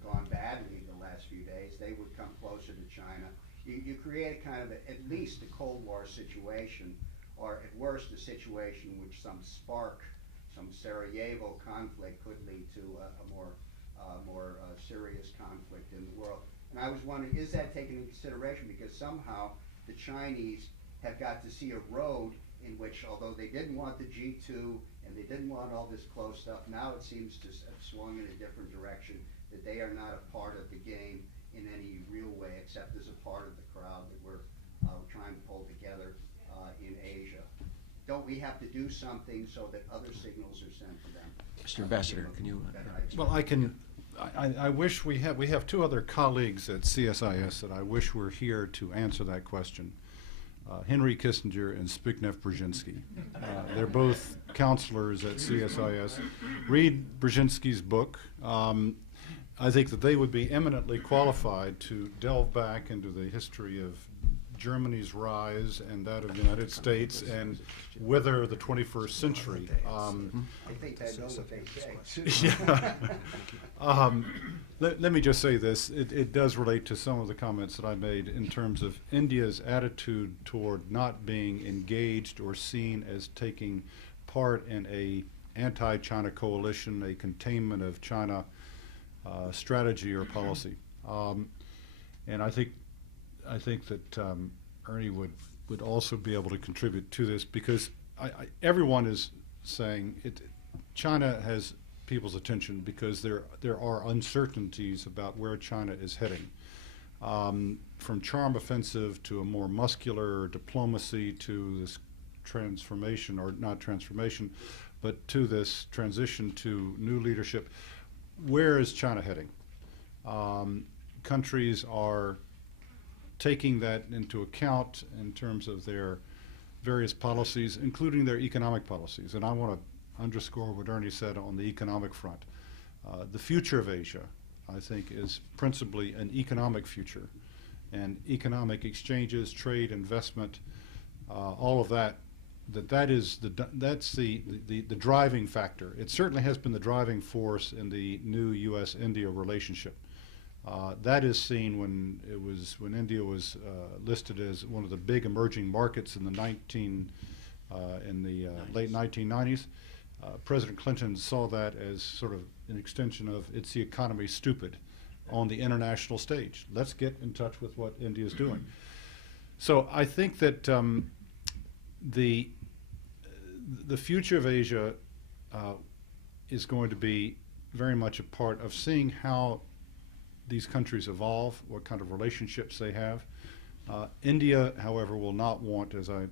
gone badly the last few days. They would come closer to China. You create a kind of at least a Cold War situation, or at worst a situation in which some Sarajevo conflict could lead to a more serious conflict in the world. And I was wondering, is that taken into consideration? Because somehow the Chinese have got to see a road in which, although they didn't want the G2 and they didn't want all this close stuff, now it seems to have swung in a different direction, that they are not a part of the game in any real way, except as a part of the crowd that we're trying to pull together in Asia. Don't we have to do something so that other signals are sent to them? Mr. Ambassador, can you? Well, I wish we have 2 other colleagues at CSIS that I wish were here to answer that question. Henry Kissinger and Zbigniew Brzezinski. They're both counselors at CSIS. Read Brzezinski's book. I think that they would be eminently qualified to delve back into the history of Germany's rise and that of the United States and whether the 21st century. I think they know what they say. Yeah. Let me just say this. It does relate to some of the comments that I made in terms of India's attitude toward not being engaged or seen as taking part in a anti-China coalition, a containment of China strategy or policy. And I think that Ernie would also be able to contribute to this, because everyone is saying China has people's attention because there are uncertainties about where China is heading. From charm offensive to a more muscular diplomacy to this transformation, or not transformation, but to this transition to new leadership. Where is China heading? Countries are taking that into account in terms of their various policies, including their economic policies. And I want to underscore what Ernie said on the economic front. The future of Asia, I think, is principally an economic future. And economic exchanges, trade, investment, all of that, that's the driving factor. It certainly has been the driving force in the new U.S.-India relationship. That is seen when India was listed as one of the big emerging markets in the late 1990s. President Clinton saw that as sort of an extension of it's the economy stupid on the international stage. Let's get in touch with what India is doing. So I think that the future of Asia is going to be very much a part of seeing how these countries evolve, what kind of relationships they have. India, however, will not want, as I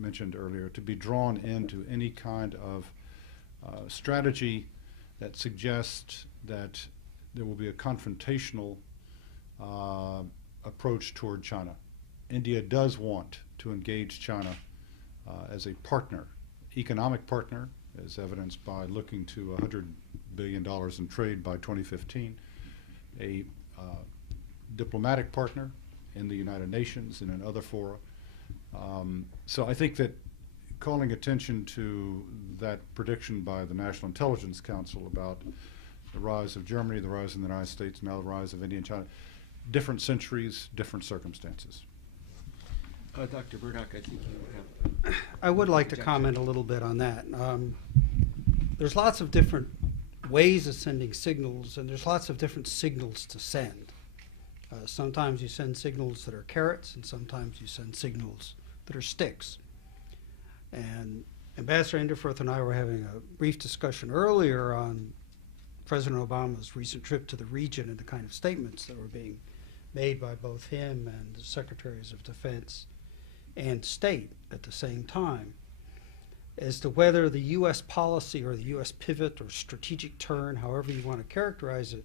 mentioned earlier, to be drawn into any kind of strategy that suggests that there will be a confrontational approach toward China. India does want to engage China as a partner, economic partner, as evidenced by looking to $100 billion in trade by 2015, a diplomatic partner in the United Nations and in other fora. So I think that calling attention to that prediction by the National Intelligence Council about the rise of Germany, the rise of the United States, now the rise of India and China, different centuries, different circumstances. Dr. Murdock, I think you have. I would like to comment a little bit on that. There's lots of different ways of sending signals, and there's lots of different signals to send. Sometimes you send signals that are carrots, and sometimes you send signals that are sticks. And Ambassador Inderfurth and I were having a brief discussion earlier on President Obama's recent trip to the region and the kind of statements that were being made by both him and the Secretaries of Defense and State at the same time as to whether the U.S. policy or the U.S. pivot or strategic turn, however you want to characterize it,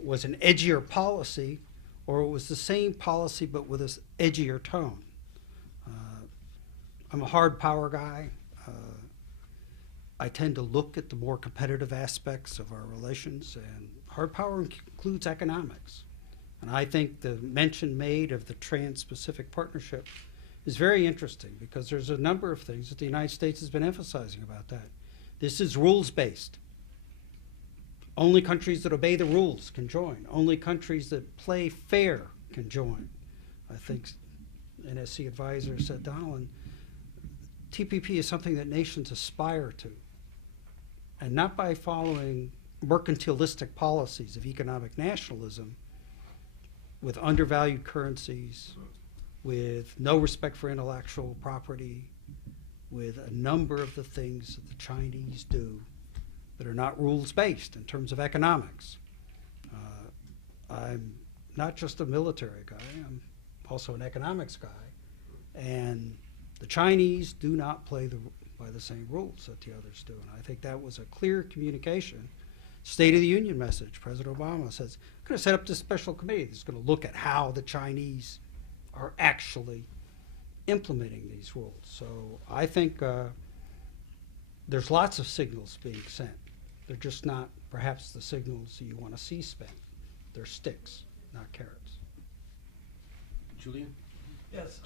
was an edgier policy or it was the same policy but with an edgier tone. I'm a hard power guy. I tend to look at the more competitive aspects of our relations, and hard power includes economics. And I think the mention made of the Trans-Pacific Partnership is very interesting because there's a number of things that the United States has been emphasizing about that. This is rules-based. Only countries that obey the rules can join. Only countries that play fair can join. I think NSC advisor said, Donald, TPP is something that nations aspire to, and not by following mercantilistic policies of economic nationalism with undervalued currencies, with no respect for intellectual property, with a number of the things that the Chinese do that are not rules-based in terms of economics. I'm not just a military guy, I'm also an economics guy, and the Chinese do not play by the same rules that the others do, and I think that was a clear communication. State of the Union message, President Obama says, I'm going to set up this special committee that's going to look at how the Chinese are actually implementing these rules. So I think there's lots of signals being sent. They're just not perhaps the signals you want to see spent. They're sticks, not carrots. Julian? Yes,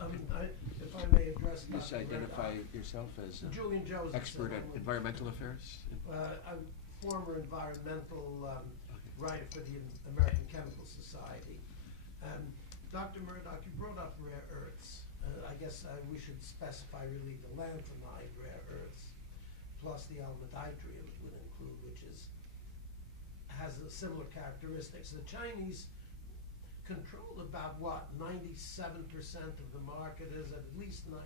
if I may address Please Dr. identify Murdock. yourself as Julian Joseph. expert at environmental affairs. I'm former environmental writer for the American Chemical Society. Dr. Murdock, you brought up rare earths. I guess we should specify really the lanthanide rare earths, plus the almandydrium it would include, which has a similar characteristics. The Chinese control about what, 97% of the market is at least 95.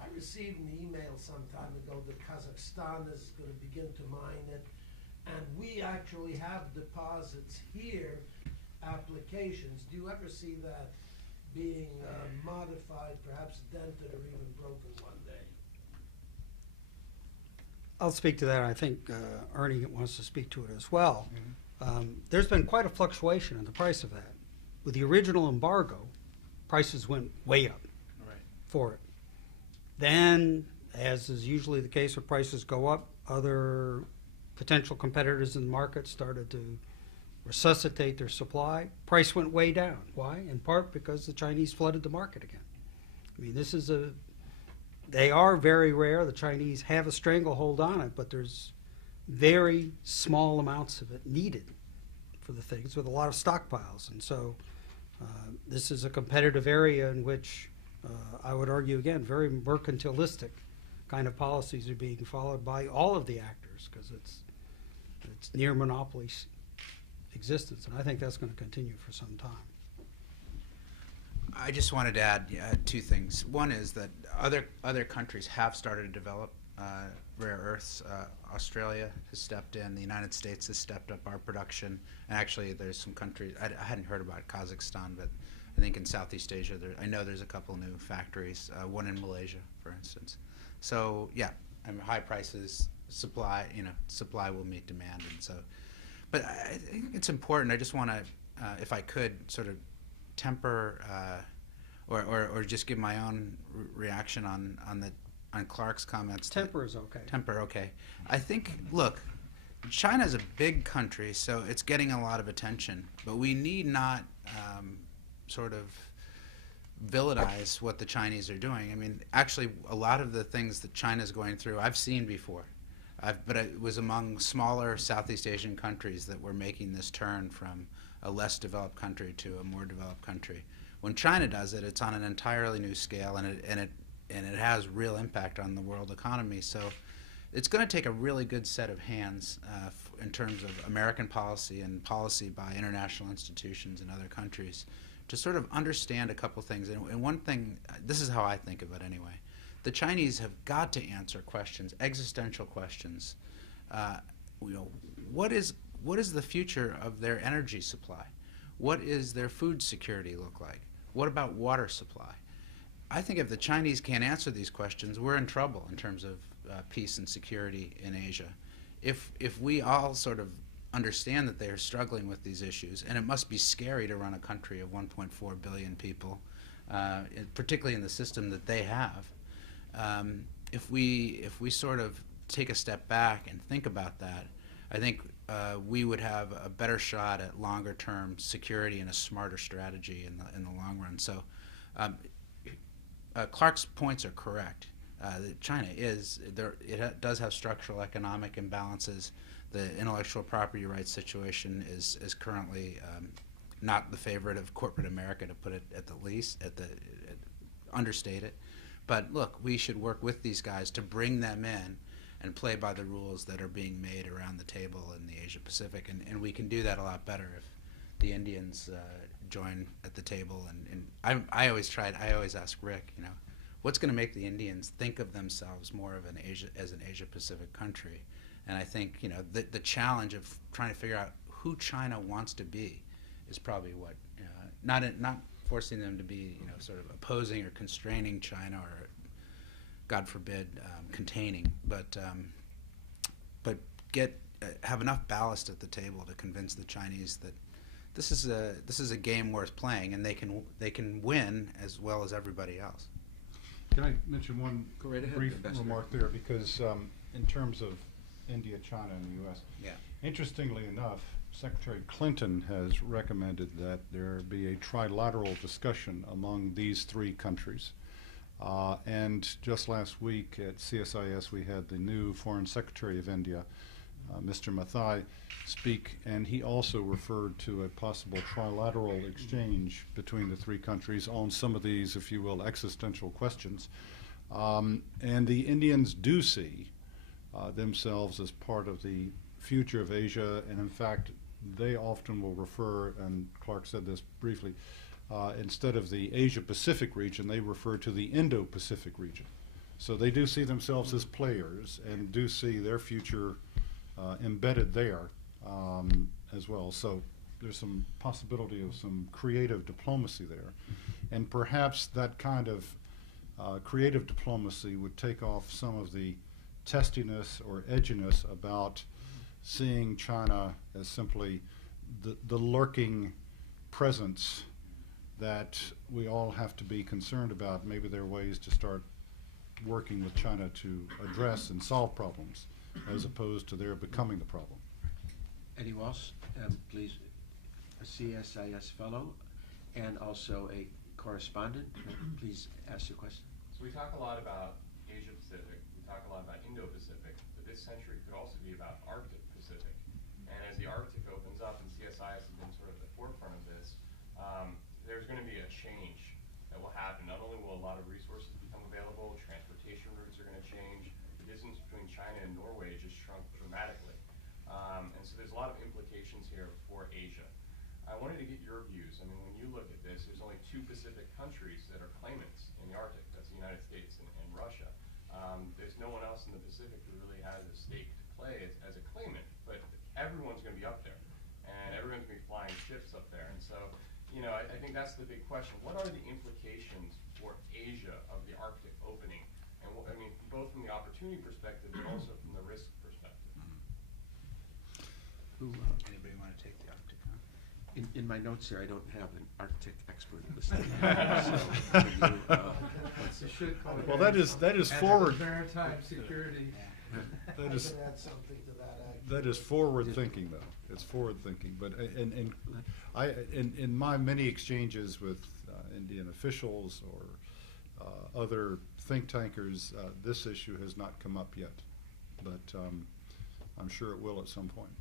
I received an email some time ago that Kazakhstan is going to begin to mine it, and we actually have deposits here, applications. Do you ever see that being modified, perhaps dented or even broken one day? I'll speak to that. I think Ernie wants to speak to it as well. There's been quite a fluctuation in the price of that. With the original embargo, prices went way up. Right. for it. Then, as is usually the case when prices go up, other potential competitors in the market started to resuscitate their supply. Price went way down. Why? In part because the Chinese flooded the market again. I mean, they are very rare. The Chinese have a stranglehold on it, but there's very small amounts of it needed for the things with a lot of stockpiles. And so this is a competitive area in which I would argue, again, very mercantilistic kind of policies are being followed by all of the actors, because it's near monopoly existence, and I think that's going to continue for some time. I just wanted to add two things. One is that other countries have started to develop rare earths. Australia has stepped in. The United States has stepped up our production. And actually, there's some countries, I hadn't heard about Kazakhstan, but I think in Southeast Asia, I know there's a couple new factories, one in Malaysia, for instance. So yeah, I mean, high prices, supply will meet demand. And so, but I think it's important. I just want to, if I could, sort of temper or just give my own reaction on Clark's comments. Temper is okay. Temper, okay. I think, look, China's a big country, so it's getting a lot of attention, but we need not sort of villainize what the Chinese are doing. I mean, actually, a lot of the things that China's going through, I've seen before. But it was among smaller Southeast Asian countries that were making this turn from a less developed country to a more developed country. When China does it, it's on an entirely new scale, and it has real impact on the world economy. So it's going to take a really good set of hands in terms of American policy and policy by international institutions and other countries to sort of understand a couple things. And one thing, this is how I think of it anyway, the Chinese have got to answer questions, existential questions. What is the future of their energy supply? What is their food security look like? What about water supply? I think if the Chinese can't answer these questions, we're in trouble in terms of peace and security in Asia. If we all sort of understand that they are struggling with these issues, and it must be scary to run a country of 1.4 billion people, particularly in the system that they have. If we sort of take a step back and think about that, I think we would have a better shot at longer-term security and a smarter strategy in the long run. So Clark's points are correct. China does have structural economic imbalances. The intellectual property rights situation is currently not the favorite of corporate America, to put it at the least, understate it. But look, we should work with these guys to bring them in and play by the rules that are being made around the table in the Asia Pacific, and we can do that a lot better if the Indians join at the table. And I always ask Rick, what's going to make the Indians think of themselves more of as an Asia Pacific country? And I think the challenge of trying to figure out who China wants to be is probably what not forcing them to be sort of opposing or constraining China, or God forbid containing, but have enough ballast at the table to convince the Chinese that this is a game worth playing, and they can win as well as everybody else. Can I mention one brief remark there? Because in terms of India, China, and the U.S., yeah. Interestingly enough, Secretary Clinton has recommended that there be a trilateral discussion among these three countries. And just last week at CSIS, we had the new Foreign Secretary of India, Mr. Mathai, speak, and he also referred to a possible trilateral exchange between the three countries on some of these, if you will, existential questions. And the Indians do see themselves as part of the future of Asia, and in fact, they often will refer, and Clark said this briefly, instead of the Asia-Pacific region, they refer to the Indo-Pacific region. So they do see themselves as players and do see their future embedded there as well. So there's some possibility of some creative diplomacy there. And perhaps that kind of creative diplomacy would take off some of the testiness or edginess about seeing China as simply the lurking presence that we all have to be concerned about. Maybe there are ways to start working with China to address and solve problems, as opposed to their becoming the problem. Anyone else? Please, a CSIS fellow and also a correspondent. Please ask your question. So we talk a lot about Asia Pacific, we talk a lot about Indo-Pacific, but this century could also be about Arctic Pacific. And as the Arctic opens up, and CSIS has been sort of at the forefront of this, there's going to be a change that will happen. Not only will a lot of resources become available, transportation routes are going to change, the distance between China and Norway just shrunk dramatically. And so there's a lot of implications here for Asia. I wanted to get your views. I mean, when you look at this, there's only 2 Pacific countries that are claimants in the Arctic. That's the United States and Russia. There's no one else in the Pacific who really has a stake to play as a claimant, but everyone's going to be up there, and everyone's going to be flying ships up there. And so, you know, I think that's the big question. What are the implications for Asia of the Arctic opening? And I mean, both from the opportunity perspective, but also from the risk perspective. Anybody want to take the Arctic? Huh? In my notes here, I don't have an Arctic expert listed. So, can you, You should call it. Well, that is forward. Maritime security. That I is can add something to that, actually. that is forward thinking, though. It's forward thinking. But in my many exchanges with Indian officials or other think tankers, this issue has not come up yet. But I'm sure it will at some point.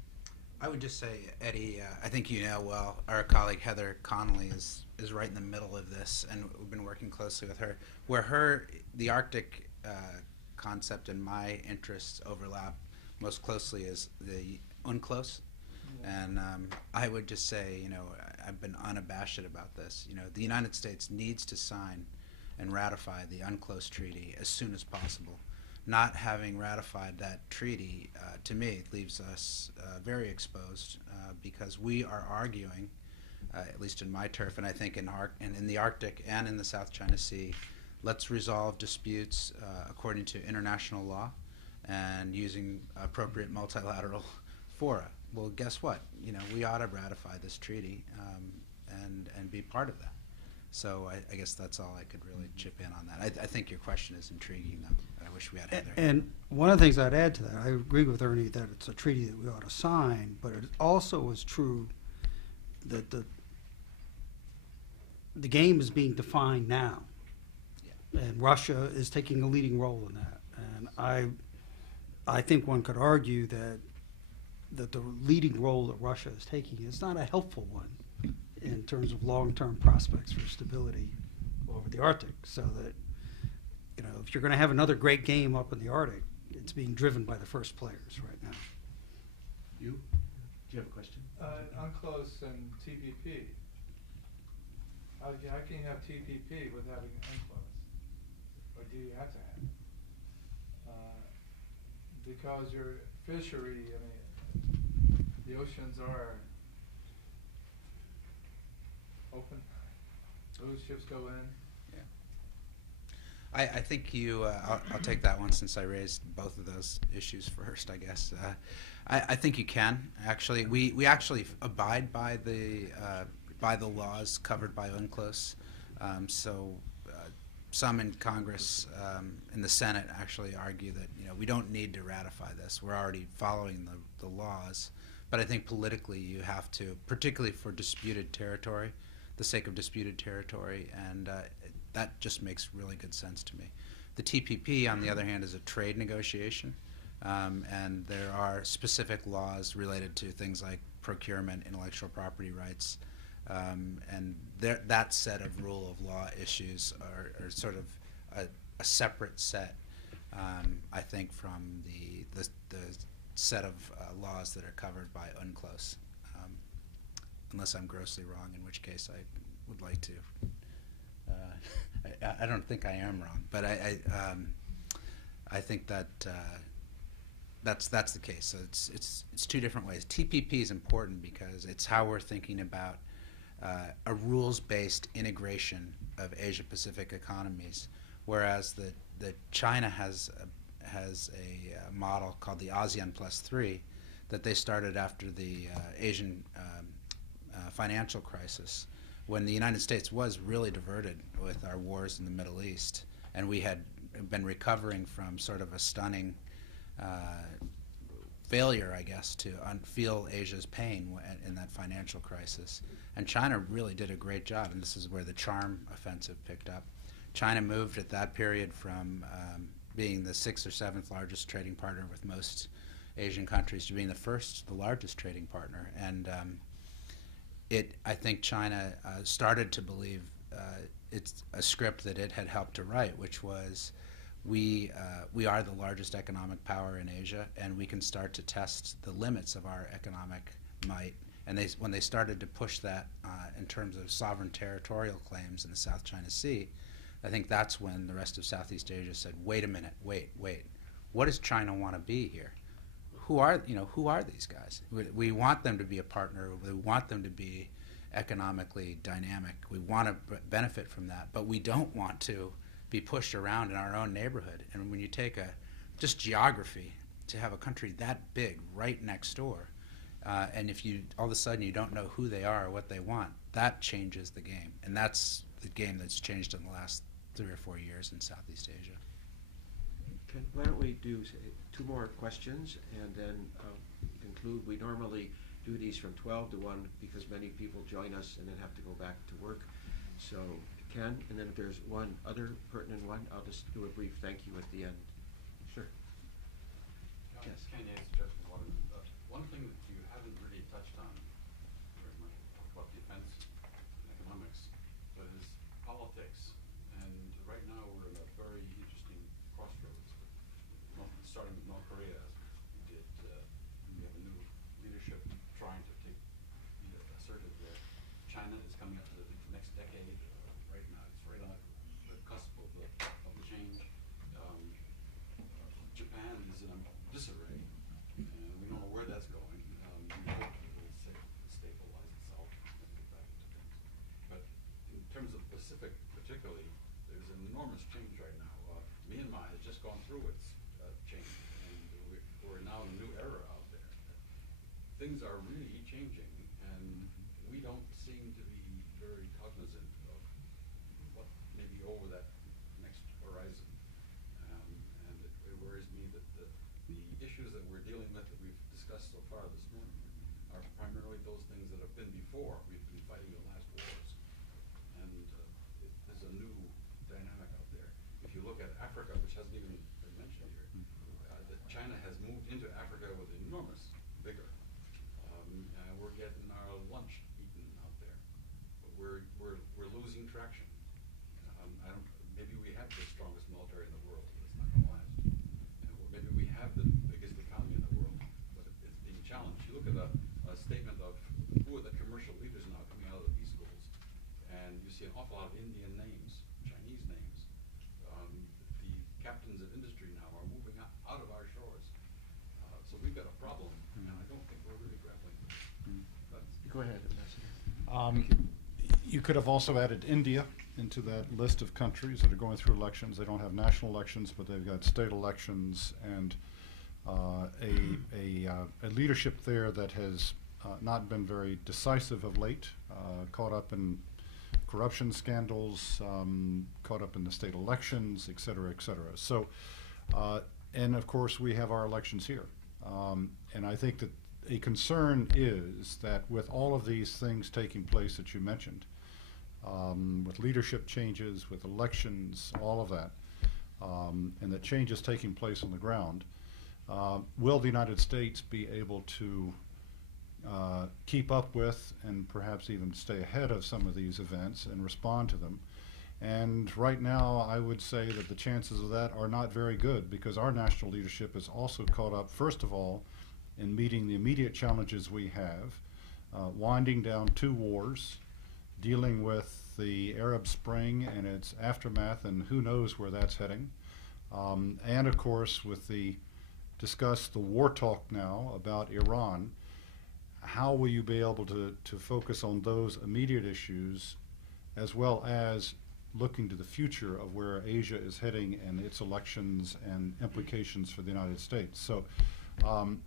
I would just say, Eddie, I think you know well, our colleague Heather Connolly is right in the middle of this, and we've been working closely with her. Where the Arctic concept and my interests overlap most closely is the UNCLOS. And I would just say, you know, I've been unabashed about this. You know, the United States needs to sign and ratify the UNCLOS treaty as soon as possible. Not having ratified that treaty, to me, leaves us very exposed because we are arguing, at least in my turf, and I think in the Arctic and in the South China Sea, let's resolve disputes according to international law and using appropriate multilateral fora. Well, guess what? You know, we ought to ratify this treaty and be part of that. So I guess that's all I could really chip in on that. I think your question is intriguing, though. I wish we had Heather. And one of the things I'd add to that, I agree with Ernie that it's a treaty that we ought to sign, but it also is true that the game is being defined now. Yeah. And Russia is taking a leading role in that. And I think one could argue that the leading role that Russia is taking is not a helpful one in terms of long-term prospects for stability over the Arctic. So that, you know, if you're going to have another great game up in the Arctic, it's being driven by the first players right now. do you have a question? UNCLOS and TPP. How can you have TPP with having UNCLOS? Or do you have to have it? Because your fishery, I mean, the oceans are open. Those ships go in. I think I'll take that one since I raised both of those issues first, I guess. I think you can, actually. We actually abide by the laws covered by UNCLOS. Some in Congress, in the Senate, actually argue that, you know, we don't need to ratify this. We're already following the laws. But I think politically you have to, particularly for disputed territory, the sake of disputed territory, and that just makes really good sense to me. The TPP, on the other hand, is a trade negotiation, and there are specific laws related to things like procurement, intellectual property rights, and that set of rule of law issues are sort of a separate set, I think, from the set of laws that are covered by UNCLOS, unless I'm grossly wrong, in which case I would like to. I don't think I am wrong, but I think that that's the case. So it's two different ways. TPP is important because it's how we're thinking about a rules-based integration of Asia-Pacific economies, whereas the China has a model called the ASEAN +3 that they started after the Asian financial crisis, when the United States was really diverted with our wars in the Middle East, and we had been recovering from sort of a stunning failure, I guess, to feel Asia's pain in that financial crisis. And China really did a great job, and this is where the charm offensive picked up. China moved at that period from being the 6th or 7th largest trading partner with most Asian countries to being the largest trading partner. And I think China started to believe it's a script that it had helped to write, which was we are the largest economic power in Asia, and we can start to test the limits of our economic might. And when they started to push that in terms of sovereign territorial claims in the South China Sea, I think that's when the rest of Southeast Asia said, wait a minute, wait. What does China want to be here? Who are these guys? We want them to be a partner. We want them to be economically dynamic. We want to benefit from that, but we don't want to be pushed around in our own neighborhood. And when you take just geography, to have a country that big right next door, and if you all of a sudden you don't know who they are or what they want, that changes the game. And that's the game that's changed in the last 3 or 4 years in Southeast Asia. Why don't we do 2 more questions and then conclude? We normally do these from 12 to 1 because many people join us and then have to go back to work. So Ken, and then if there's one other pertinent one, I'll just do a brief thank you at the end. Sure. Yes. Ken Yates, Judgment Water. One thing that you haven't really touched on very much, talk about defense and economics, but is politics. And right now we're in a very interesting crossroads. Starting with North Korea, we have a new leadership trying to be assertive there. China is coming up to the next decade. Right now, it's right on the cusp of the change. Japan is in a disarray, and we don't know where that's going. We hope it will stabilize itself and get back into things. But in terms of Pacific, particularly, there's an enormous change right now. Myanmar has just gone through its change, and we're now in a new era out there. Things are really changing, and we don't seem to be very cognizant of what may be over that next horizon. And it worries me that the issues that we're dealing with that we've discussed so far this morning are primarily those things that have been before. We've been fighting the last wars, and there's a new dynamic out there. If you look at Africa, which hasn't even been mentioned here, that China has moved into Africa with enormous vigor. We're getting our lunch eaten out there, but we're losing traction. Maybe we have the strongest military in the world, but it's not going to last. Or maybe we have the biggest economy in the world, but it's being challenged. You look at a statement of who are the commercial leaders now coming out of the B schools, and you see an awful lot of Indian names, Chinese names. The captains of industry now are moving out of our shores. So we've got a problem, and I don't think we're really grappling with it. Go ahead, Ambassador. You could have also added India into that list of countries that are going through elections. They don't have national elections, but they've got state elections, and a leadership there that has not been very decisive of late, caught up in corruption scandals, caught up in the state elections, et cetera, et cetera. So, and of course we have our elections here. And I think that a concern is that with all of these things taking place that you mentioned, with leadership changes, with elections, all of that, and that change is taking place on the ground, will the United States be able to keep up with and perhaps even stay ahead of some of these events and respond to them? And right now, I would say that the chances of that are not very good, because our national leadership is also caught up, first of all, in meeting the immediate challenges we have, winding down 2 wars, dealing with the Arab Spring and its aftermath, and who knows where that's heading, and of course with discuss the war talk now about Iran. How will you be able to focus on those immediate issues, as well as looking to the future of where Asia is heading and its elections and implications for the United States? So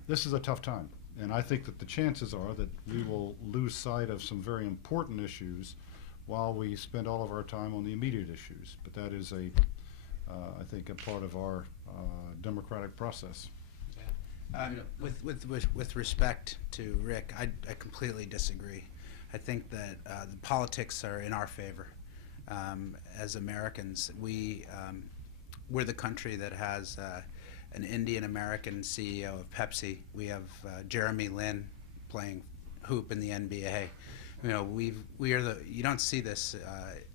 this is a tough time, and I think that the chances are that we will lose sight of some very important issues while we spend all of our time on the immediate issues. But that is I think, a part of our democratic process. With respect to Rick, I completely disagree. I think that the politics are in our favor. As Americans, we're the country that has an Indian-American CEO of Pepsi. We have Jeremy Lin playing hoop in the NBA. You know, you don't see this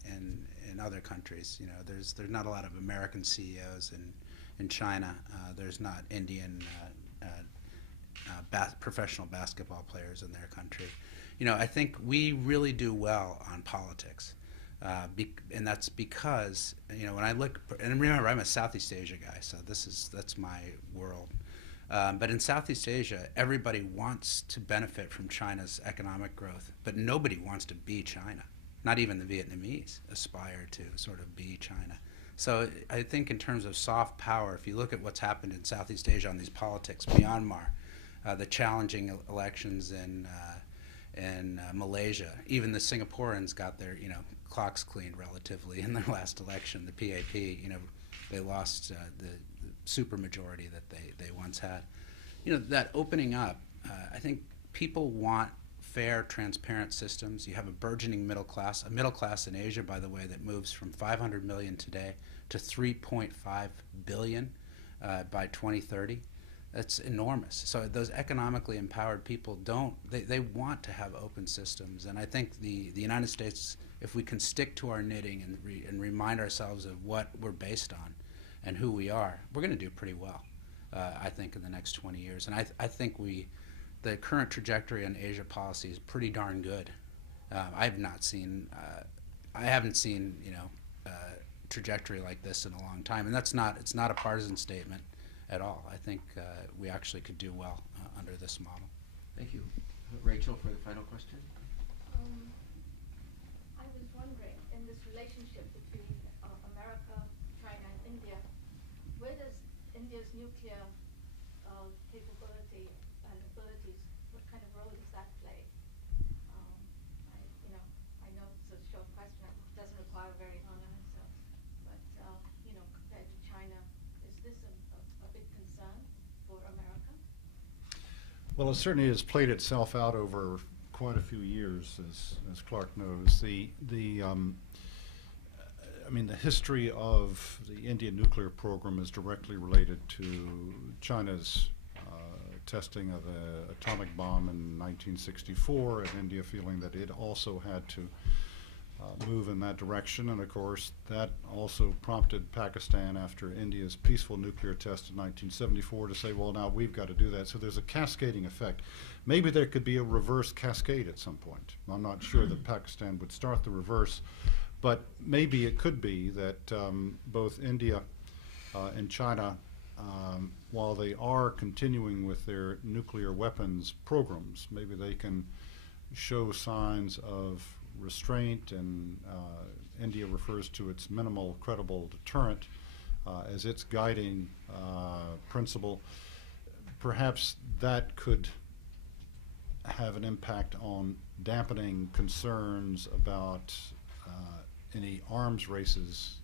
in other countries. You know, there's not a lot of American CEOs in China. There's not Indian professional basketball players in their country. You know, I think we really do well on politics. And that's because, you know, when I look, and remember, I'm a Southeast Asia guy, so that's my world. But in Southeast Asia, everybody wants to benefit from China's economic growth, but nobody wants to be China. Not even the Vietnamese aspire to sort of be China. So I think in terms of soft power, if you look at what's happened in Southeast Asia on these politics, Myanmar, the challenging elections in Malaysia, even the Singaporeans got their, you know, clocks cleaned relatively in their last election. The PAP, you know, they lost the supermajority that they once had. You know, that opening up, I think people want fair, transparent systems. You have a burgeoning middle class, a middle class in Asia, by the way, that moves from 500 million today to 3.5 billion by 2030. That's enormous. So those economically empowered people they want to have open systems. And I think the United States, if we can stick to our knitting and remind ourselves of what we're based on and who we are, we're going to do pretty well, I think, in the next 20 years. And I think the current trajectory on Asia policy is pretty darn good. I haven't seen, you know, trajectory like this in a long time. And it's not a partisan statement at all. I think we actually could do well under this model. Thank you. Rachel, for the final question. I was wondering, in this relationship between America, China, and India, where does India's nuclear capability and abilities, what kind of role does that play? I know it's a short question, it doesn't require a very long answer, but you know, compared to China, is this a big concern for America? Well, it certainly has played itself out over quite a few years, as Clark knows. I mean, the history of the Indian nuclear program is directly related to China's testing of an atomic bomb in 1964, and India feeling that it also had to move in that direction. And of course, that also prompted Pakistan, after India's peaceful nuclear test in 1974, to say, well, now we've got to do that. So there's a cascading effect. Maybe there could be a reverse cascade at some point. I'm not sure that Pakistan would start the reverse, but maybe it could be that both India and China, while they are continuing with their nuclear weapons programs, maybe they can show signs of restraint, and India refers to its minimal credible deterrent as its guiding principle. Perhaps that could have an impact on dampening concerns about any arms races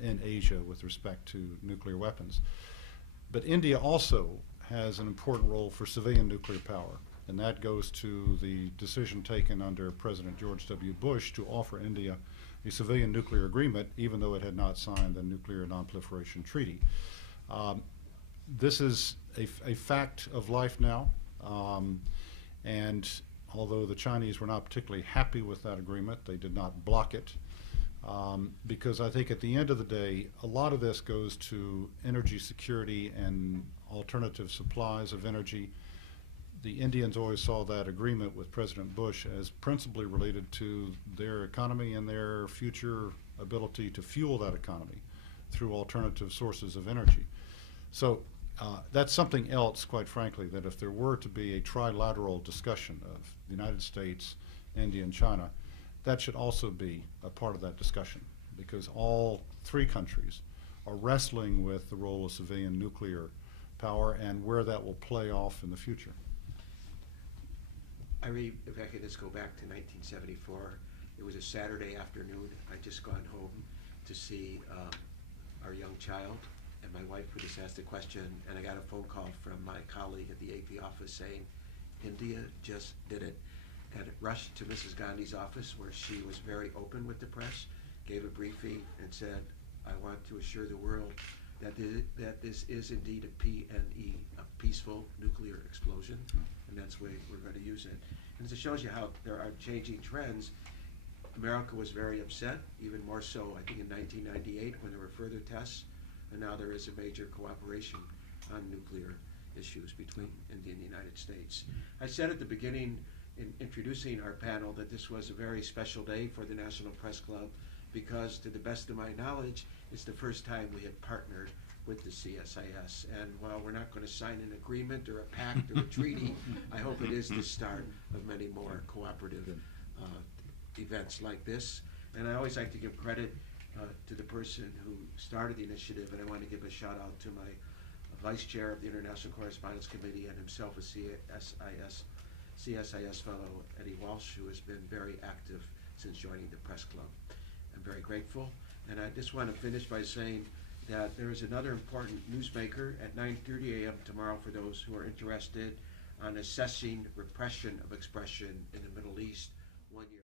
in Asia with respect to nuclear weapons. But India also has an important role for civilian nuclear power, and that goes to the decision taken under President George W. Bush to offer India a civilian nuclear agreement, even though it had not signed the Nuclear Non-Proliferation Treaty. This is a fact of life now, and although the Chinese were not particularly happy with that agreement, they did not block it, because I think at the end of the day, a lot of this goes to energy security and alternative supplies of energy. The Indians always saw that agreement with President Bush as principally related to their economy and their future ability to fuel that economy through alternative sources of energy. So that's something else, quite frankly, that if there were to be a trilateral discussion of the United States, India, and China, that should also be a part of that discussion, because all three countries are wrestling with the role of civilian nuclear power and where that will play off in the future. If I could just go back to 1974, It was a Saturday afternoon. I'd just gone home to see our young child, and my wife would just ask the question, and I got a phone call from my colleague at the AP office saying, India just did it. And it rushed to Mrs. Gandhi's office, where she was very open with the press, gave a briefing, and said, I want to assure the world that this is indeed a PNE, a peaceful nuclear explosion, and that's the way we're going to use it. And it shows you how there are changing trends. America was very upset, even more so, I think, in 1998 when there were further tests, and now there is a major cooperation on nuclear issues between India and the United States. I said at the beginning, in introducing our panel, that this was a very special day for the National Press Club because, to the best of my knowledge, it's the first time we have partnered with the CSIS. And while we're not going to sign an agreement or a pact or a treaty, I hope it is the start of many more cooperative events like this. And I always like to give credit to the person who started the initiative, and I want to give a shout out to my Vice Chair of the International Correspondence Committee and himself a CSIS fellow, Eddie Walsh, who has been very active since joining the press club. I'm very grateful, and I just want to finish by saying that there is another important newsmaker at 9:30 a.m. tomorrow for those who are interested on assessing repression of expression in the Middle East 1 year.